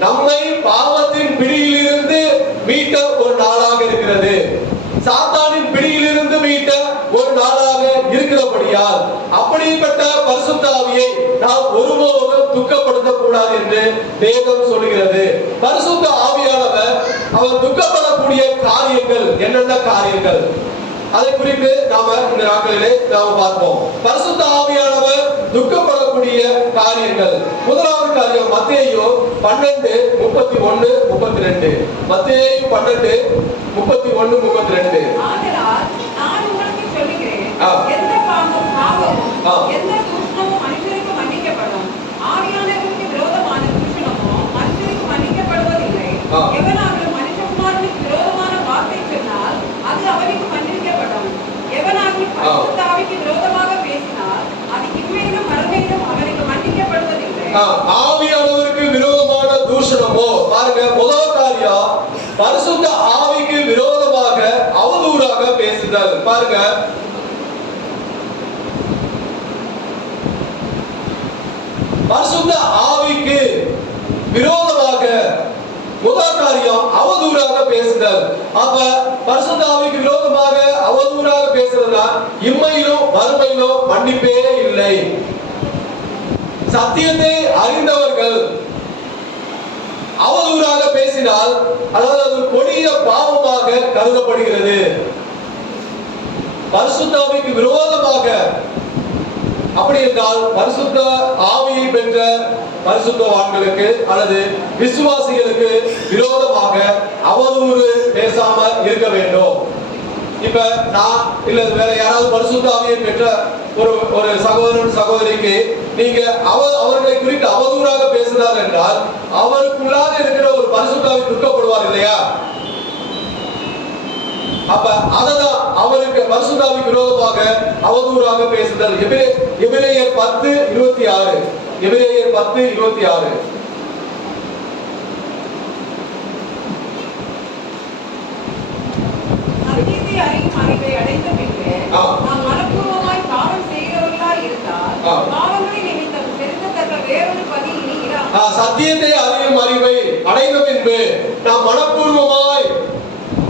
நம்மை பாவத்தின் பிடியிலிருந்து மீட்ட ஒரு நாளாக இருக்கிறது. சாத்தானின் பிடியிலிருந்து மீட்ட ஒரு நாளாக இருக்கிறபடியால் அப்படிப்பட்ட பரிசுத்த ஆவியை நாம் ஒருபோதும் துக்கப்படுத்த கூடாது என்று வேதம் சொல்லுகிறது. பரிசுத்த ஆவியானவர் அவர் துக்கப்படக்கூடிய காரியங்கள் என்னென்ன காரியங்கள், அதை குறித்து நாம இந்த நாட்களிலே நாம் பார்ப்போம். பரிசுத்த ஆவியானவர் துக்கப்படக்கூடிய காரியங்கள். முதலாவது காரியம் மத்தேயு 12:31-32. மத்தேயு 12:31-32. ஆதலால் நான் உங்களுக்கு சொல்லுகிறேன், எந்த பாவமும் எந்த தூஷணமும் மனுஷருக்கு மன்னிக்கப்படும், ஆவியானவருக்கு விரோதமான தூஷணமோ மனுஷருக்கு மன்னிக்கப்படுவதில்லை. எவனாலும் மனுஷகுமாரனுக்கு விரோதமான வார்த்தை சொன்னால் அது அவனுக்கு மன்னிக்கப்படும். எவனாலும் பரிசுத்த ஆவிக்கு விரோதமாக பேசினால் அது இம்மையிலும் மறுமையிலும் அவனுக்கு மன்னிக்கப்படுவதில்லை. ஆவியானவருக்கு விரோதமான தூஷணமோ, பாருங்க, முதல் காரியம் பரிசுத்த ஆவிக்கு விரோதமாக அவதூறாக பேசுதல். பாருங்க, பரிசுத்த ஆவிக்கு விரோதமாக முதல் காரியம் அவதூறாக பேசுதல். அப்ப பரிசுத்த ஆவிக்கு விரோதமாக அவதூறாக பேசுறதுனா இம்மையிலும் மறுமையிலும் மன்னிப்பே இல்லை. சத்தியத்தை அறிந்தவர்கள் அவதூறாக பேசினால் அதாவது அது கொடிய பாவமாக கருதப்படுகிறது. பரிசுத்த ஆவிக்கு விரோதமாக, அப்படி என்றால் பரிசுத்த ஆவியை பெற்ற பரிசுத்தவான்களுக்கு அல்லது விசுவாசிகளுக்கு விரோதமாக அவதூறு பேசாம இருக்க வேண்டும். இப்ப நான் இல்ல வேற யாராவது பரிசுத்த ஆவியை பெற்ற ஒரு சகோதரன் சகோதரிக்கு நீங்க அவர்களை குறித்து அவதூறாக பேசுகிறார் என்றால் அவருக்குள்ளாக இருக்கிற ஒரு பரிசுத்த ஆவி துக்கப்படுவார் இல்லையா? அப்ப அததான் அவருக்கு பரிசுத்த ஆவிக்கு விரோதமாக அவதூறாக பேசுதல். எபிரேயர் 10:26. எபிரேயர் 10:26. சத்தியத்தை அறியும் அறிவை அடைந்த பின்பு நாம் மனப்பூர்வமாய் பாவம் செய்கிறவர்களாய் இருந்தால் பாவங்களை நிமித்தம் செலுத்தத்தக்க வேறொரு பலி இனி இராமல். சத்தியத்தை அறியும் அறிவை அடைந்த பின்பு நாம் மனப்பூர்வமாய்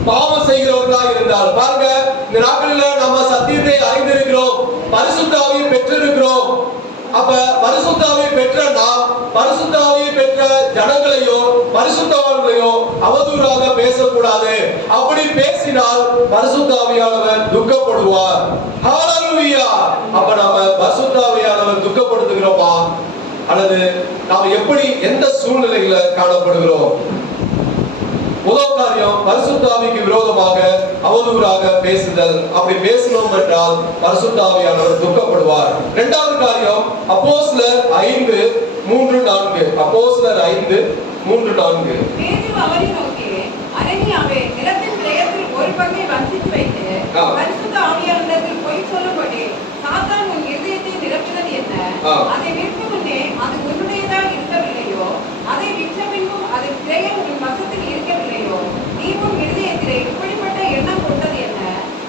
பாவம் செய்கிறவர்களாக இருந்தால், பாருங்க, இந்த நாட்களில் நம்ம சத்தியத்தை அறிந்திருக்கிறோம், பரிசுத்த ஆவியை பெற்றிருக்கிறோம். அப்ப பரிசுத்த ஆவியை பெற்ற நாம் பரிசுத்த ஆவியை பெற்ற ஜனங்களையோ பரிசுத்தவான்களையோ அவதூறாக பேசக்கூடாது. அப்படி பேசினால் பரிசுத்த ஆவியானவர் துக்கப்படுவார். ஹalleluya. அப்ப நாம பரிசுத்த ஆவியானவர் துக்கப்படுத்துகிறோமா அல்லது நாம் எப்படி எந்த சூழ்நிலையில காணப்படுகிறோம்? முதல் காரியம் பரிசுத்த ஆவிக்கு விரோதமாக அவதூறாக பேசுதல். அப்படி பேசணும் என்றால் பரிசுத்த ஆவியானவர் துக்கப்படுவார். இரண்டாவது காரியம் அப்போஸ்தலர் 5:3-4. அப்போஸ்தலர் 5:3-4. பேதுரு அவரை நோக்கி, அனனியாவே, நிலத்தின் கிரயத்தில் ஒரு பங்கை வஞ்சித்து வைத்து பரிசுத்த ஆவியானவரிடத்தில் பொய் சொல்லும்படி சாத்தான் உன் இருதயத்தை நிரப்பினது என்ன? அதை விற்கும் முன்னே அது உன்னுடையதாக இருக்கவில்லையோ? அதை விற்ற பின்பும் அதன் கிரயம் உன் வசத்தில் இருக்கவில்லையோ? நீ உன் இருதயத்திலே இப்படிப்பட்ட எண்ணம் கொண்டது என்ன?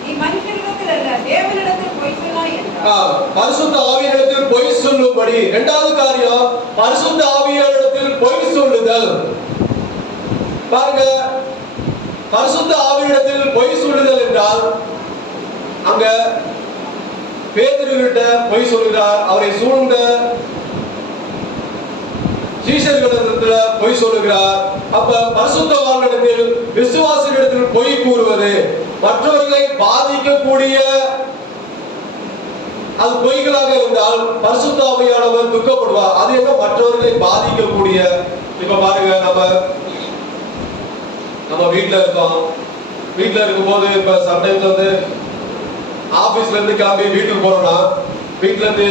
நீ மனுஷனிடத்தில் அல்ல தேவனிடத்தில் பொய் சொன்னாய் என்றார். பரிசுத்த ஆவியானவரிடத்தில் பொய் சொல்லும்படி. இரண்டாவது காரியம் பரிசுத்த ஆவியானவரிடத்தில் பொய் சொல்லுதல். பாருங்க, பரிசுத்த ஆவியானவரிடத்தில் பொய் சொல்லுதல் என்றால் அங்க பேதுருவிட்ட பொய் சொல்கிறார். அவரை சூழ்ந்த சீஷர்களிடத்தில் பொய் சொல்லுகிறார். அப்ப பரிசுத்தவான்களிடத்தில் விசுவாசிகளிடத்தில் பொய் கூறுவது மற்றவர்களை பாதிக்கக்கூடிய அது பொய்களாக இருந்தால் பரிசுத்த ஆவியானவர் துக்கப்படுவார். அது என்ன மற்றவர்களை பாதிக்கக்கூடிய? இப்ப பாருங்க, நம்ம வீட்டுல இருக்கோம். வீட்டுல இருக்கும்போது இப்ப சம்டைம்ஸ் வந்து ஆபீஸ்ல இருந்து கிளம்பி வீட்டுக்கு போறோம்னா வீட்டுல இருந்து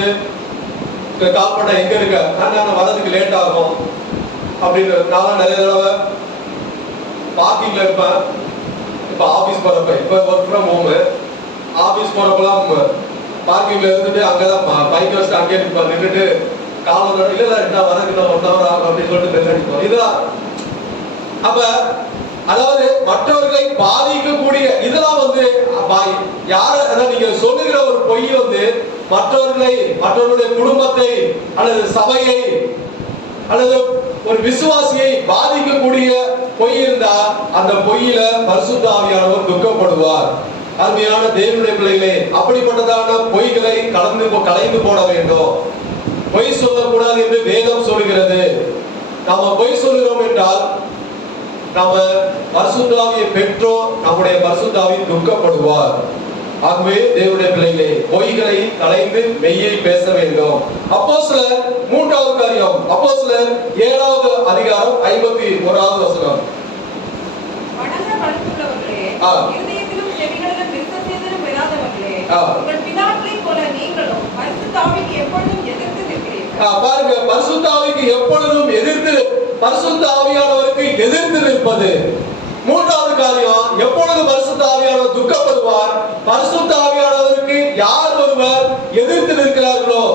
கால் பண்ண எங்க இருக்க, நான் வரதுக்கு லேட் ஆகும் அப்படின்னு நான் நிறைய தடவை பார்க்கிங்ல இருப்பேன். இப்ப ஆபீஸ் போறப்ப இப்ப ஒர்க் ஃப்ரம் ஹோம் ஆபீஸ் போறப்பெல்லாம் பார்க்கிங்ல இருந்துட்டு அங்கதான் பைக் வச்சுட்டு அங்கே நின்றுட்டு காலம் இல்ல நான் வரதுக்கு நான் 1 hour ஆகும் அப்படின்னு சொல்லிட்டு பெல் அடிப்போம். இதுதான் அப்ப அதாவது மற்றவர்களை பாதிக்கக்கூடிய இதெல்லாம் வந்து யார நீங்க சொல்லுகிற ஒரு பொய் வந்து மற்றவர்களுடைய குடும்பத்தை அல்லது சபையை அல்லது ஒரு விசுவாசியை பாதிக்கக்கூடிய பொய் இருந்தா அந்த பொய்யில பரிசுத்த ஆவியானவர் துக்கப்படுவார். அருமையான தேவனுடைய பிள்ளைகளே, அப்படிப்பட்டதான பொய்களை கலைந்து போட வேண்டும். பொய் சொல்லக்கூடாது என்று வேதம் சொல்கிறது. நாம பொய் சொல்கிறோம் என்றால் நாம பரிசுத்த ஆவியை பெற்றோம், நம்முடைய பரிசுத்த ஆவி துக்கப்படுவார். ஆகவே தேவனுடைய பிள்ளைகளே, பொய்களை கலைந்து மெய்யை பேச வேண்டும். அப்போஸ்தலர் 3வது காரியம், அப்போஸ்தலர் 7வது அதிகாரம் 51வது வசனம். வணங்க பழுத்துள்ளவர்களே, இருதயத்திலும் செவிகளிலும் விருத்தசேதனம் பெறாதவர்களே, உங்கள் பிதாக்களைப் போல நீங்களும் பரிசுத்த ஆவிக்கு எப்பொழுதும் எதிர்த்து நிற்கிறீர்கள். பாருங்க, பரிசுத்த ஆவிக்கு எப்பொழுதும் எதிர்த்து, பரிசுத்த ஆவியானவருக்கு எதிர்த்து நிற்பது. 3வது காரியம், எப்பொழுது பரிசுத்த ஆவியானவர் துக்கப்படுவார்? பரிசுத்த ஆவியானவருக்கு யார் ஒருவர் எதிர்த்து நிற்கிறார்களோ,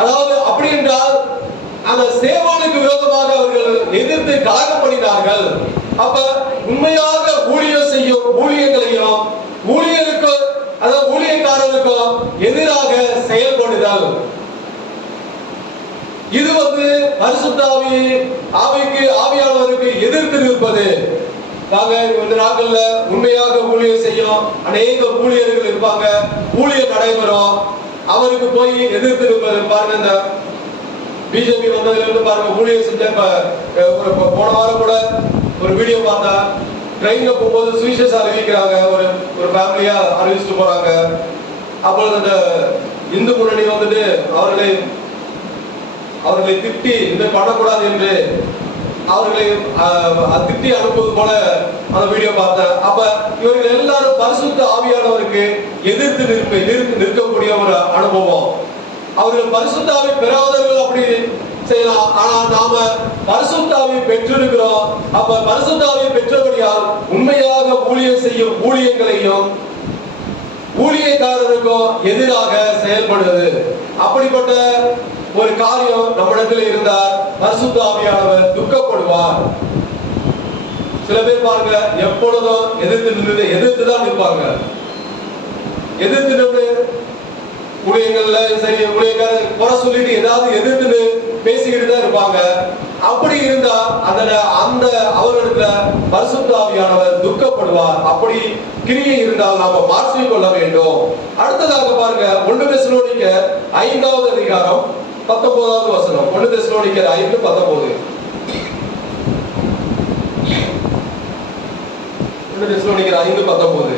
அதாவது அப்படி என்றால் அந்த சேவனுக்கு விரோதமாக அவர்கள் எதிர்த்து கலகம் பண்ணினார்கள். அப்ப உண்மையாக ஊழியம் செய்யும் ஊழியங்களையும் ஊழியருக்கும் அதாவது ஊழியக்காரருக்கும் எதிராக செயல்படுதல், இது வந்து பரிசுத்த ஆவியானவருக்கு எதிர்த்து நிற்பது. நாங்க இந்த நாட்கள்ல உண்மையாக ஊழியம் செய்யும் அநேக ஊழியர்கள் இருப்பாங்க, ஊழியம் நடைபெறும், அவருக்கு போய் எதிர்த்து நிற்பது. பாருங்க, இந்த பிஜேபி வந்ததுல இருந்து பாருங்க ஊழியம் செஞ்ச போன வாரம் கூட ஒரு வீடியோ பார்த்தா, ட்ரெயின்ல போகும்போது சுவிசேஷம் அறிவிக்கிறாங்க, ஒரு ஃபேமிலியா அறிவிச்சுட்டு போறாங்க. அப்பொழுது அந்த இந்து முன்னணி வந்துட்டு அவர்களை திட்டி இதை பண்ணக்கூடாது என்று அவர்களை திட்டி அனுப்புவது போல அந்த வீடியோ பார்த்தேன். அப்ப இவர்கள் எல்லாரும் பரிசுத்த ஆவியானவருக்கு எதிர்த்து நிற்கக்கூடிய ஒரு அனுபவம். அவர்கள் பரிசுத்த ஆவி பெறாதவர்கள் அப்படி செய்யலாம், ஆனா நாம பரிசுத்த ஆவியை பெற்றிருக்கிறோம். அப்ப பரிசுத்த ஆவியை பெற்றபடியால் உண்மையாக ஊழியம் செய்யும் ஊழியங்களையும் ஊழியக்காரருக்கும் எதிராக செயல்படுவது. அப்படிப்பட்ட ஒரு காரியம் நம்மிடத்தில் இருந்தால் பரிசுத்த ஆவியானவர் துக்கப்படுவார். சில பேர் பாருங்க, எப்பொழுதும் எதிர்த்துதான் நிற்பாங்க. எதிர்த்து நின்று ஊழியங்கள்ல சரி ஊழியக்காரர் குறை சொல்லிட்டு ஏதாவது எதிர்த்து பேசிக்கிட்டு தான் இருப்பாங்க. அப்படி இருந்தா அந்த அவர்களுக்கு பரிசுத்த ஆவியானவர் துக்கப்படுவார். அப்படி கிரியை இருந்தால் நாம மாற்றிக் கொள்ள வேண்டும். அடுத்ததாக பாருங்க 1 தெசலோனிக்கர் 5வது அதிகாரம் 19வது வசனம். 1 தெசலோனிக்கர் 5:19. 1 தெசலோனிக்கர் 5:19.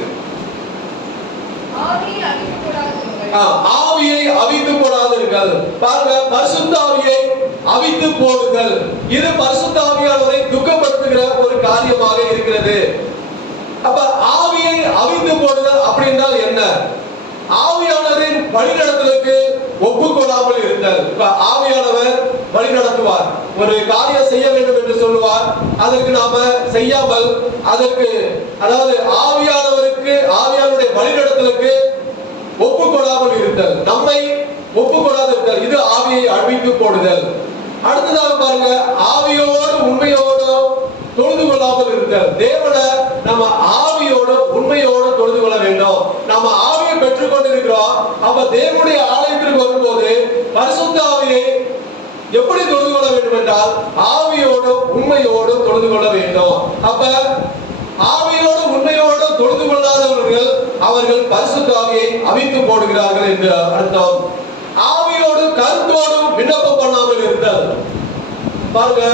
ஆவியை அவித்து போடாதீர்கள். பாருங்க, பரிசுத்த ஆவியை அவித்து போடுதல், இது பரிசுத்த ஆவியானவரை துக்கப்படுத்துகிற ஒரு காரியமாக இருக்கிறது. அப்ப ஆவியை அவித்து போடுதல் அப்படின்றால் என்ன? ஆவியானவரின் வழிநடத்தலுக்கு ஒப்புக்கொள்ளாமல் இருத்தல். ஆவியானவர் வழி நடத்துவார், ஒரு காரியம் செய்ய வேண்டும் என்று சொல்லுவார், அதற்கு நாம செய்யாமல் அதற்கு அதாவது ஆவியானவருடைய வழிநடத்தலுக்கு ஒப்புக்கொள்ளாமல் இருத்தல், நம்மை ஒப்புக்கொள்ளாது இருத்தல், இது ஆவியை அவித்து போடுதல். அடுத்ததாக பாருங்க, ஆவியோடு உண்மையோடு தொழுது கொள்ளாமல் இருத்தல். தேவனை நம்ம ஆவியோடு உண்மையோடு தொழுது கொள்ள வேண்டும். நம்ம ஆவியை பெற்றுக் கொண்டிருக்கிறோம். அப்ப தேவனுடைய ஆலயத்திற்கு வரும்போது பரிசுத்த ஆவியை எப்படி தொழுது கொள்ள வேண்டும் என்றால் ஆவியோடு உண்மையோடு தொழுது கொள்ள வேண்டும். அப்ப ஆவியோடு உண்மையோடு தொழுது கொள்ளாதவர்கள் அவர்கள் பரிசுத்த ஆவியை அவித்து போடுகிறார்கள் என்று அர்த்தம். ஆவியோடு கருத்தோடு விண்ணப்பம் பண்ணாமல் இருத்தல். பாருங்க,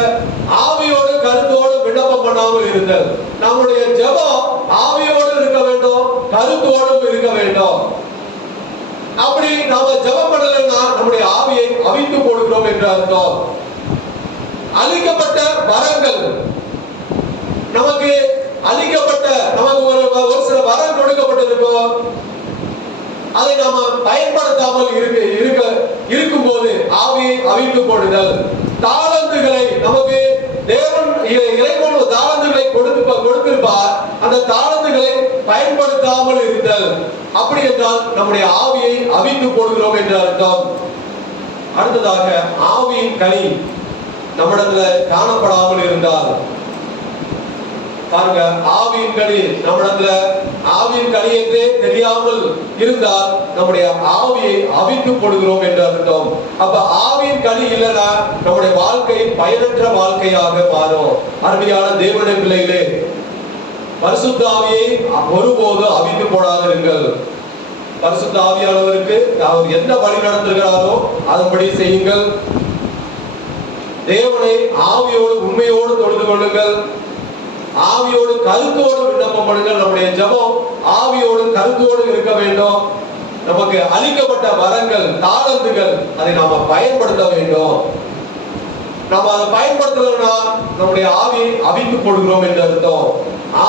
ஆவியோடு கருத்தோடு விண்ணப்பம் பண்ணாமல் இருத்தல். நம்முடைய ஜெபம் ஆவியோடு இருக்க வேண்டும், கருத்தோடும் இருக்க வேண்டும். அப்படி நாம ஜெபம் பண்ணலைன்னா நம்முடைய ஆவியை அவித்து போடுகிறோம் என்று அர்த்தம். அளிக்கப்பட்ட வரங்கள், நமக்கு அளிக்கப்பட்ட நமக்கு ஒரு சில வரம் கொடுக்கப்பட்டிருக்கும், அதை நாம பயன்படுத்தாமல் இருக்கும் போது ஆவியை அவித்து போடுதல். தாளந்துகளை நமக்கு தேவன் இறைவன் தாளந்துகளை கொடுத்திருப்பார், அந்த தாளந்துகளை பயன்படுத்தாமல் இருத்தல். அப்படி என்றால் நம்முடைய ஆவியை அவித்து போடுகிறோம் என்று அர்த்தம். அடுத்ததாக ஆவியின் கனி நம்மிடத்துல காணப்படாமல் இருந்தால், பாருங்க, ஆவியின் கனி நம்மிடத்துல ஆவியின் கனி என்றே தெரியாமல் இருந்தால் நம்முடைய ஆவியை அவித்து போடுகிறோம் என்று அர்த்தம். அப்ப ஆவியின் கனி இல்லைன்னா நம்முடைய வாழ்க்கை பயனற்ற வாழ்க்கையாக மாறும். அருமையான தேவனுடைய பிள்ளைகளே, பரிசுத்த ஆவியை ஒருபோது அவித்து போடாதிருங்கள். பரிசுத்த ஆவியானவருக்கு அவர் என்ன வழி நடத்துகிறாரோ அதன்படி செய்யுங்கள். தேவனை ஆவியோடு உண்மையோடு தொழுது கொள்ளுங்கள். ஆவியோடு கருத்தோடு விண்ணப்பம் பண்ணுங்கள். நம்முடைய ஜெபம் ஆவியோடு கருத்தோடு இருக்க வேண்டும். நமக்கு அளிக்கப்பட்ட வரங்கள், தாளந்துகள், அதை நாம பயன்படுத்த வேண்டும். நாம அதை பயன்படுத்தலைன்னா நம்முடைய ஆவியை அவித்து போடுகிறோம் என்று அர்த்தம்.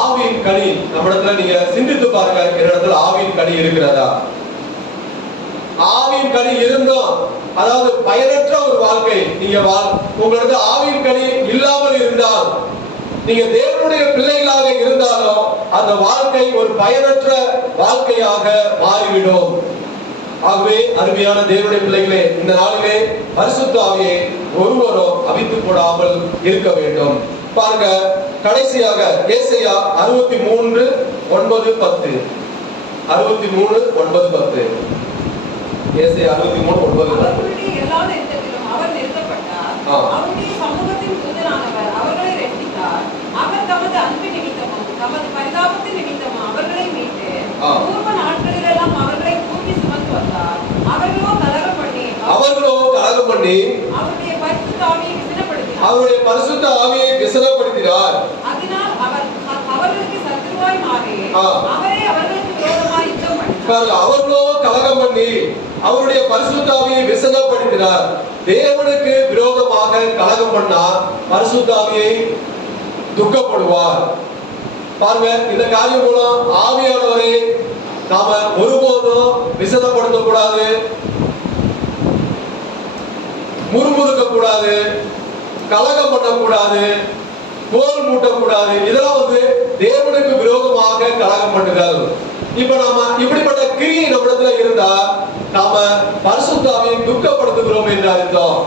ஆவியின் கனி நம்மிடத்துல நீங்க சிந்தித்து பாருங்க, என்னிடத்துல ஆவியின் கனி இருக்கிறதா? ஆவியின் கனி இருந்தோம், அதாவது பயனற்ற ஒரு வாழ்க்கை நீங்க உங்களுக்கு ஆவியின் கனி இல்லாமல் இருந்தால், நீங்க தேவனுடைய பிள்ளைகளாக இருந்தாலும் அந்த வாழ்க்கை ஒரு பயனற்ற வாழ்க்கையாக மாறிவிடும். ஆகவே அருமையான தேவனுடைய பிள்ளைகளே, இந்த நாளிலே பரிசுத்த ஆவியை ஒருவரும் அவித்து போடாமல் இருக்க வேண்டும். பாருங்க, கடைசியாக ஏசாயா 63:9-10. 63:9-10. ஏசாயா 63:9-10. எல்லா நேரத்திலும் அவர் நிறுத்தப்பட்டார், அவருடைய சமூகத்தின் தூதனானவர் அவர்களை இரட்சித்தார். அவர் தமது அன்பு நிமித்தமும் தமது பரிதாபத்தின் நிமித்தமும் அவர்களை மீட்டு பூர்வ நாட்களிலெல்லாம் அவர்களை கூட்டி சுமந்து வந்தார். அவர்களோ கலகம் பண்ணி அவருடைய பரிசுத்த ஆவியை விசனப்படுத்தினார். அதனால் அவர் அவர்களுக்கு சத்துருவாய் மாறி அவரே அவர்களுக்கு விரோதமாய் யுத்தம் பண்ணினார். அவர்களோ கலகம் பண்ணி அவருடைய பரிசுத்த ஆவியை விசனப்படுத்தினார். தேவனுக்கு விரோதமாக கலகம் பண்ணார், பரிசுத்த ஆவியை துக்கப்படுவார். பாருங்க, இந்த காரியம் மூலம் ஆவியானவரை நாம ஒருபோதும் விசனப்படுத்த கூடாது, முறுமுறுக்க கூடாது, கலகம் பண்ணக்கூடாது, கோல் மூட்டக்கூடாது. இதெல்லாம் தேவனுக்கு விரோதமாக கலகம் பண்ணுதல். இப்ப நாம இப்படிப்பட்ட கிரியை நம்மிடத்துல இருந்தா நாம பரிசுத்த ஆவியை துக்கப்படுத்துகிறோம் என்று அர்த்தம்.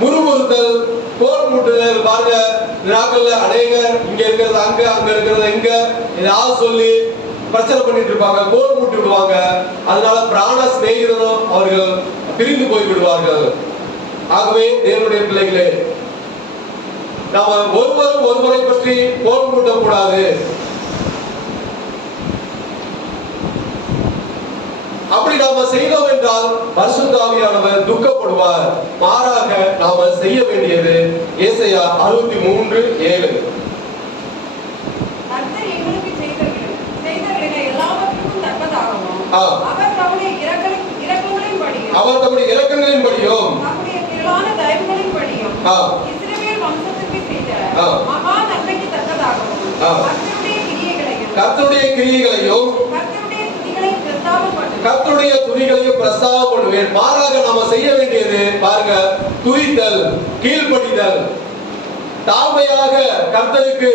முறுமுறுத்தல், கோல் மூட்டுதல். பாருங்க, நாட்கள்ல அநேகர் இங்க இருக்கிறது அங்க, அங்க இருக்கிறது இங்க, ஏதாவது சொல்லி பிரச்சனை பண்ணிட்டு இருப்பாங்க, கோல் மூட்டி விடுவாங்க. அதனால பிராண சிநேகிதனும் அவர்கள் பிரிந்து போய் விடுவார்கள். ஆகவே தேவனுடைய பிள்ளைகளே, நாம ஒருவரும் ஒருவரை பற்றி கோல் மூட்டக்கூடாது. அப்படி நாம செய்தோம் என்றால் பரிசுத்த ஆவியானவர் துக்கப்படுவார். மாறாக நாம செய்ய வேண்டியது ஏசாயா 63:7. கர்த்தர் எங்களுக்கு செய்தவைகளை எல்லாவற்றுக்கும் தக்கதாகவும் அவர் தம்முடைய இரக்கங்களின்படியும் தம்முடைய திரளான தயவுகளின்படியும் இஸ்ரவேல் வம்சத்திற்கு செய்த மகா நன்மைக்கு தக்கதாகவும் கர்த்தருடைய கிரியைகளையும் கர்த்தருடைய துதிகளையும் பிரஸ்தாபம் பண்ணுவேன். மாறாக நாம செய்ய வேண்டியது பாருங்க, துதித்தல், கீழ்ப்படிதல், தாழ்மையாக கர்த்தருக்கு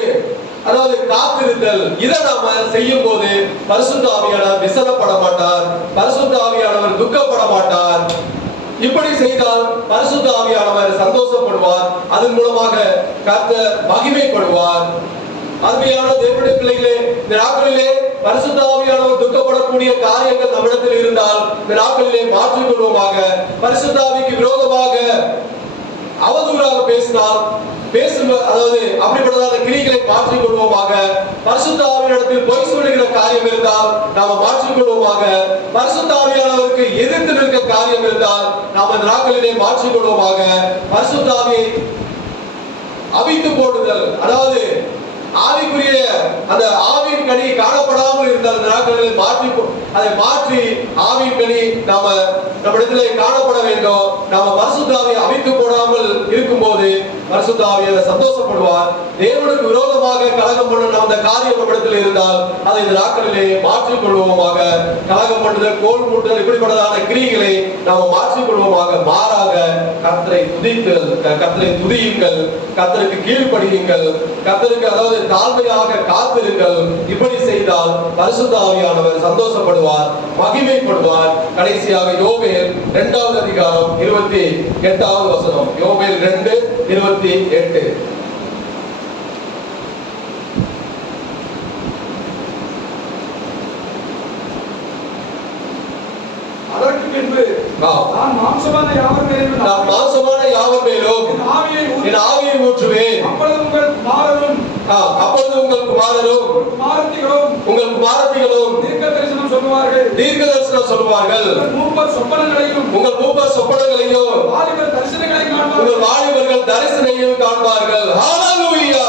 அதாவது காத்திருத்தல். இதை நாம செய்யும் போது பரிசுத்த ஆவியானவர் விசனப்பட மாட்டார், பரிசுத்த ஆவியானவர் துக்கப்பட மாட்டார். இப்படி செய்தால் பரிசுத்த ஆவியானவர் சந்தோஷப்படுவார், அதன் மூலமாக கர்த்தர் மகிமைப்படுவார். அருமையான தேவனுடைய பிள்ளைகளே, இந்த நாட்களிலே பரிசுத்த ஆவியானவர் துக்கப்படக்கூடிய காரியங்கள் நம்மிடத்தில் இருந்தால் இந்த நாட்களிலே மாற்றிக் கொள்வோமாக. பரிசுத்த ஆவிக்கு விரோதமாக அவதூறாக பேசினால் அதாவது அப்படிப்பட்டதான கிரிகளை மாற்றிக் கொள்வோமாக. பரிசுத்த ஆவியானவரிடத்தில் பொய் சொல்லுகிற காரியம் இருந்தால் நாம மாற்றிக் கொள்வோமாக. பரிசுத்த ஆவியானவருக்கு எதிர்த்து நிற்க காரியம் இருந்தால் நாம் இந்த நாட்களிலே மாற்றிக் கொள்வோமாக. பரிசுத்த ஆவியை அவித்து போடுதல், அதாவது ஆவிக்குரிய அந்த ஆவியின் கனி காணப்படாமல் இருந்தால் நாட்களில் அதை மாற்றி ஆவியின் கனி நம்மிடத்திலே காணப்பட வேண்டும். நாம பரிசுத்த ஆவியை அவித்து போடாமல் இருக்கும் போது பரிசுத்த ஆவியானவர் சந்தோஷப்படுவார். தேவனுக்கு விரோதமாக கலகம் பண்ண அந்த காரியம் நம்மிடத்தில் இருந்தால் அதை இந்த நாட்களிலே மாற்றிக் கொள்வோமாக. கலகம் பண்ணுதல், கோல் மூட்டுதல், இப்படிப்பட்டதான கிரிகளை நாம மாற்றிக் கொள்வோமாக. மாறாக கர்த்தரை துதித்தல், கர்த்தரை துதியுங்கள், கர்த்தருக்கு கீழ்ப்படியுங்கள், கர்த்தருக்கு அதாவது தாழ்மையாக காத்திருங்கள். இப்படி செய்தால் பரிசுத்த ஆவியானவர் சந்தோஷப்படுவார், மகிமைப்படுவார். கடைசியாக யோவேல் 2வது அதிகாரம் 28வது வசனம். யோவேல் 2:28. அதற்கு பின்பு நான் மாம்சமான யாவர் மேலும் என் ஆவியை ஊற்றுவேன். அப்பொழுது உங்கள் குமாரரும் உங்கள் குமாரத்திகளும் தீர்க்க தரிசனம் சொல்லுவார்கள். உங்கள் மூப்பர் சொப்பனங்களையும் உங்கள் வாலிபர்கள் தரிசனையும் காண்பார்கள். ஹல்லேலூயா.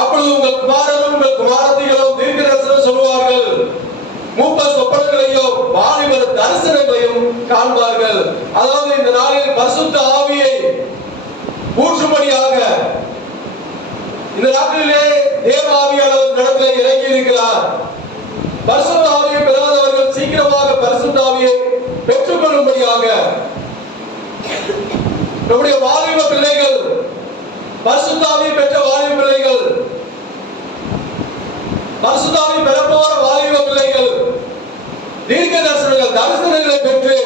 அப்பொழுது உங்கள் குமாரரும் உங்கள் குமாரத்திகளும் தீர்க்க தரிசனம் சொல்லுவார்கள், மூப்பர் சொப்பனங்களையும் வாலிபர் தரிசனங்களையும் காண்பார்கள். அதாவது இந்த நாளில் பரிசுத்த ஆவியை ஊற்றும்படியாக இந்த நாட்களிலே தேவ ஆவியானவர் நடத்திலே இறங்கி இருக்கிறார். பரிசுத்த ஆவியை பெறாதவர்கள் சீக்கிரமாக பரிசுத்த ஆவியை பெற்றுக் கொள்ளும்படியாக நம்முடைய வாலிப பிள்ளைகள், பரிசுத்த ஆவியை பெற்ற வாலிப பிள்ளைகள், பரிசுத்த ஆவியை பெறப்போற வாலிப பிள்ளைகள் தீர்க்க தரிசனங்களை பெற்று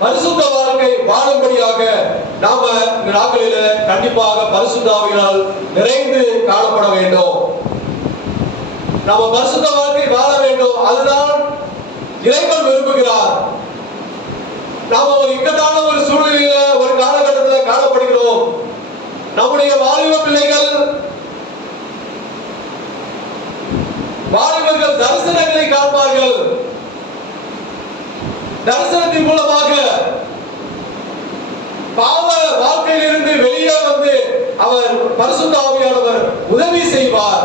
பரிசுத்த வாழ்க்கை வாழும்படியாக நாம இந்த நாட்களில கண்டிப்பாக பரிசுத்த ஆவியினால் நிறைந்து காணப்பட வேண்டும். நாம பரிசுத்த வாழ்க்கை வாழ வேண்டும். அதுதான் இறைவன் விரும்புகிறார். நாம ஒரு இக்கட்டான ஒரு சூழ்நிலையில ஒரு காலகட்டத்தில் காணப்படுகிறோம். நம்முடைய வாலிப பிள்ளைகள், வாலிபர்கள் தரிசனங்களை காண்பார்கள். தரிசனத்தின் மூலமாக பாவ வாழ்க்கையிலிருந்து வெளியே வந்து அவர் பரிசுத்த ஆவியானவர் உதவி செய்வார்.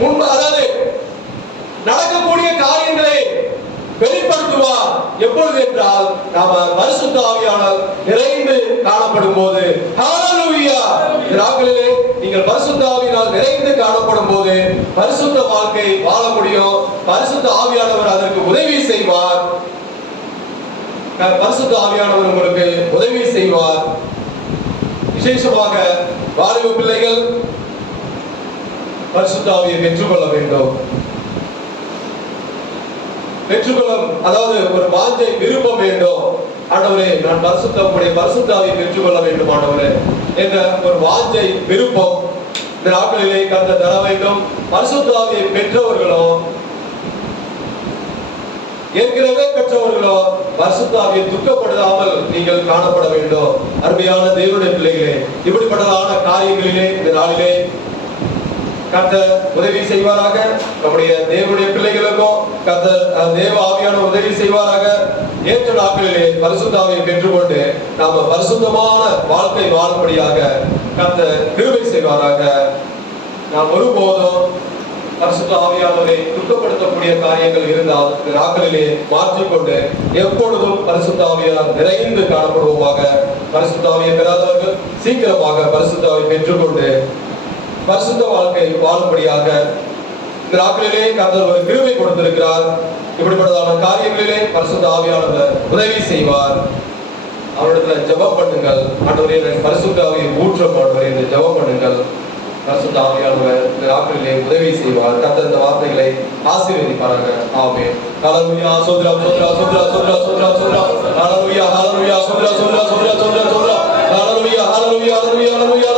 முன்பு அதாவது நடக்கக்கூடிய காரியங்களை வெளிப்படுத்துவார். எப்பொழுது என்றால் நாம பரிசுத்த ஆவியானவர் நிறைந்து காணப்படும் போது. ஹல்லேலூயா. நாட்களிலே நீங்கள் பரிசுத்த ஆவியினால் நிறைந்து காணப்படும் போது பரிசுத்த வாழ்க்கை வாழ முடியும். பரிசுத்த ஆவியானவர் அதற்கு உதவி செய்வார். பரிசுத்த ஆவியானவர் உங்களுக்கு உதவி செய்வார். விசேஷமாக வாலிப பிள்ளைகள் பரிசுத்த ஆவியை பெற்றுக்கொள்ள வேண்டும். பெற்றுக்கொள்ளும் அதாவது ஒரு வாஞ்சை, விருப்பம் வேண்டும். ஆண்டவரே, நான் பரிசுத்த ஆவியை பெற்றுக்கொள்ள வேண்டும் ஆண்டவரே என்ற ஒரு வாஞ்சை, விருப்பம் இந்த நாட்களிலே கர்த்தர் தர வேண்டும். பரிசுத்த ஆவியை பெற்றவர்களும் ஏற்கனவே பெற்றவர்களோ பரிசுத்த ஆவியை துக்கப்படுத்தாமல் நீங்கள் காணப்பட வேண்டும். அருமையான தேவனுடைய பிள்ளைகளே, இப்படிப்பட்டதான காரியங்களிலே இந்த நாளிலே கர்த்தர் உதவி செய்வாராக. நம்முடைய தேவனுடைய பிள்ளைகளுக்கும் கர்த்தர் தேவ ஆவியான உதவி செய்வாராக. ஏற்ற நாட்களிலே பரிசுத்த ஆவியை பெற்றுக்கொண்டு நாம பரிசுத்தமான வாழ்க்கை வாழும்படியாக கர்த்தர் கிருபை செய்வாராக. நாம் ஒருபோதும் பரிசுத்த ஆவியானவரை துக்கப்படுத்தக்கூடிய காரியங்கள் இருந்தால் இந்த நாட்களிலே மாற்றிக்கொண்டு எப்பொழுதும் பரிசுத்த ஆவியால் நிறைந்து காணப்படுவோமாக. பரிசுத்த ஆவியை பெறாதவர்கள் சீக்கிரமாக பரிசுத்த ஆவியை பெற்றுக்கொண்டு பரிசுத்த வாழ்க்கை வாழும்படியாக இந்த நாட்களிலே கர்த்தர் ஒரு கிருபை கொடுத்திருக்கிறார். இப்படிப்பட்டதான காரியங்களிலே பரிசுத்த ஆவியானவர் உதவி செய்வார். அவரிடத்துல ஜெபம் பண்ணுங்கள். ஆண்டவரே, பரிசுத்த ஆவியை ஊற்றும் ஆண்டவரே என்று ஜெபம் பண்ணுங்கள். பரிசுத்த ஆவியானவர் இந்த நாட்களிலே உதவி செய்வார். கர்த்தர் இந்த வார்த்தைகளை ஆசீர்வதிப்பாராக. ஆமென். ஹல்லேலூயா. சோத்ரம் சோத்ரம் சோத்ரம் சோத்ரம் சோத்ரம் சோத்ரம். ஹல்லேலூயா ஹல்லேலூயா. சோத்ரம் சோத்ரம் சோத்ரம் சோத்ரம் சோத்ரம். ஹல்லேலூயா ஹல்லேலூயா ஹல்லேலூயா ஹல்லேலூயா.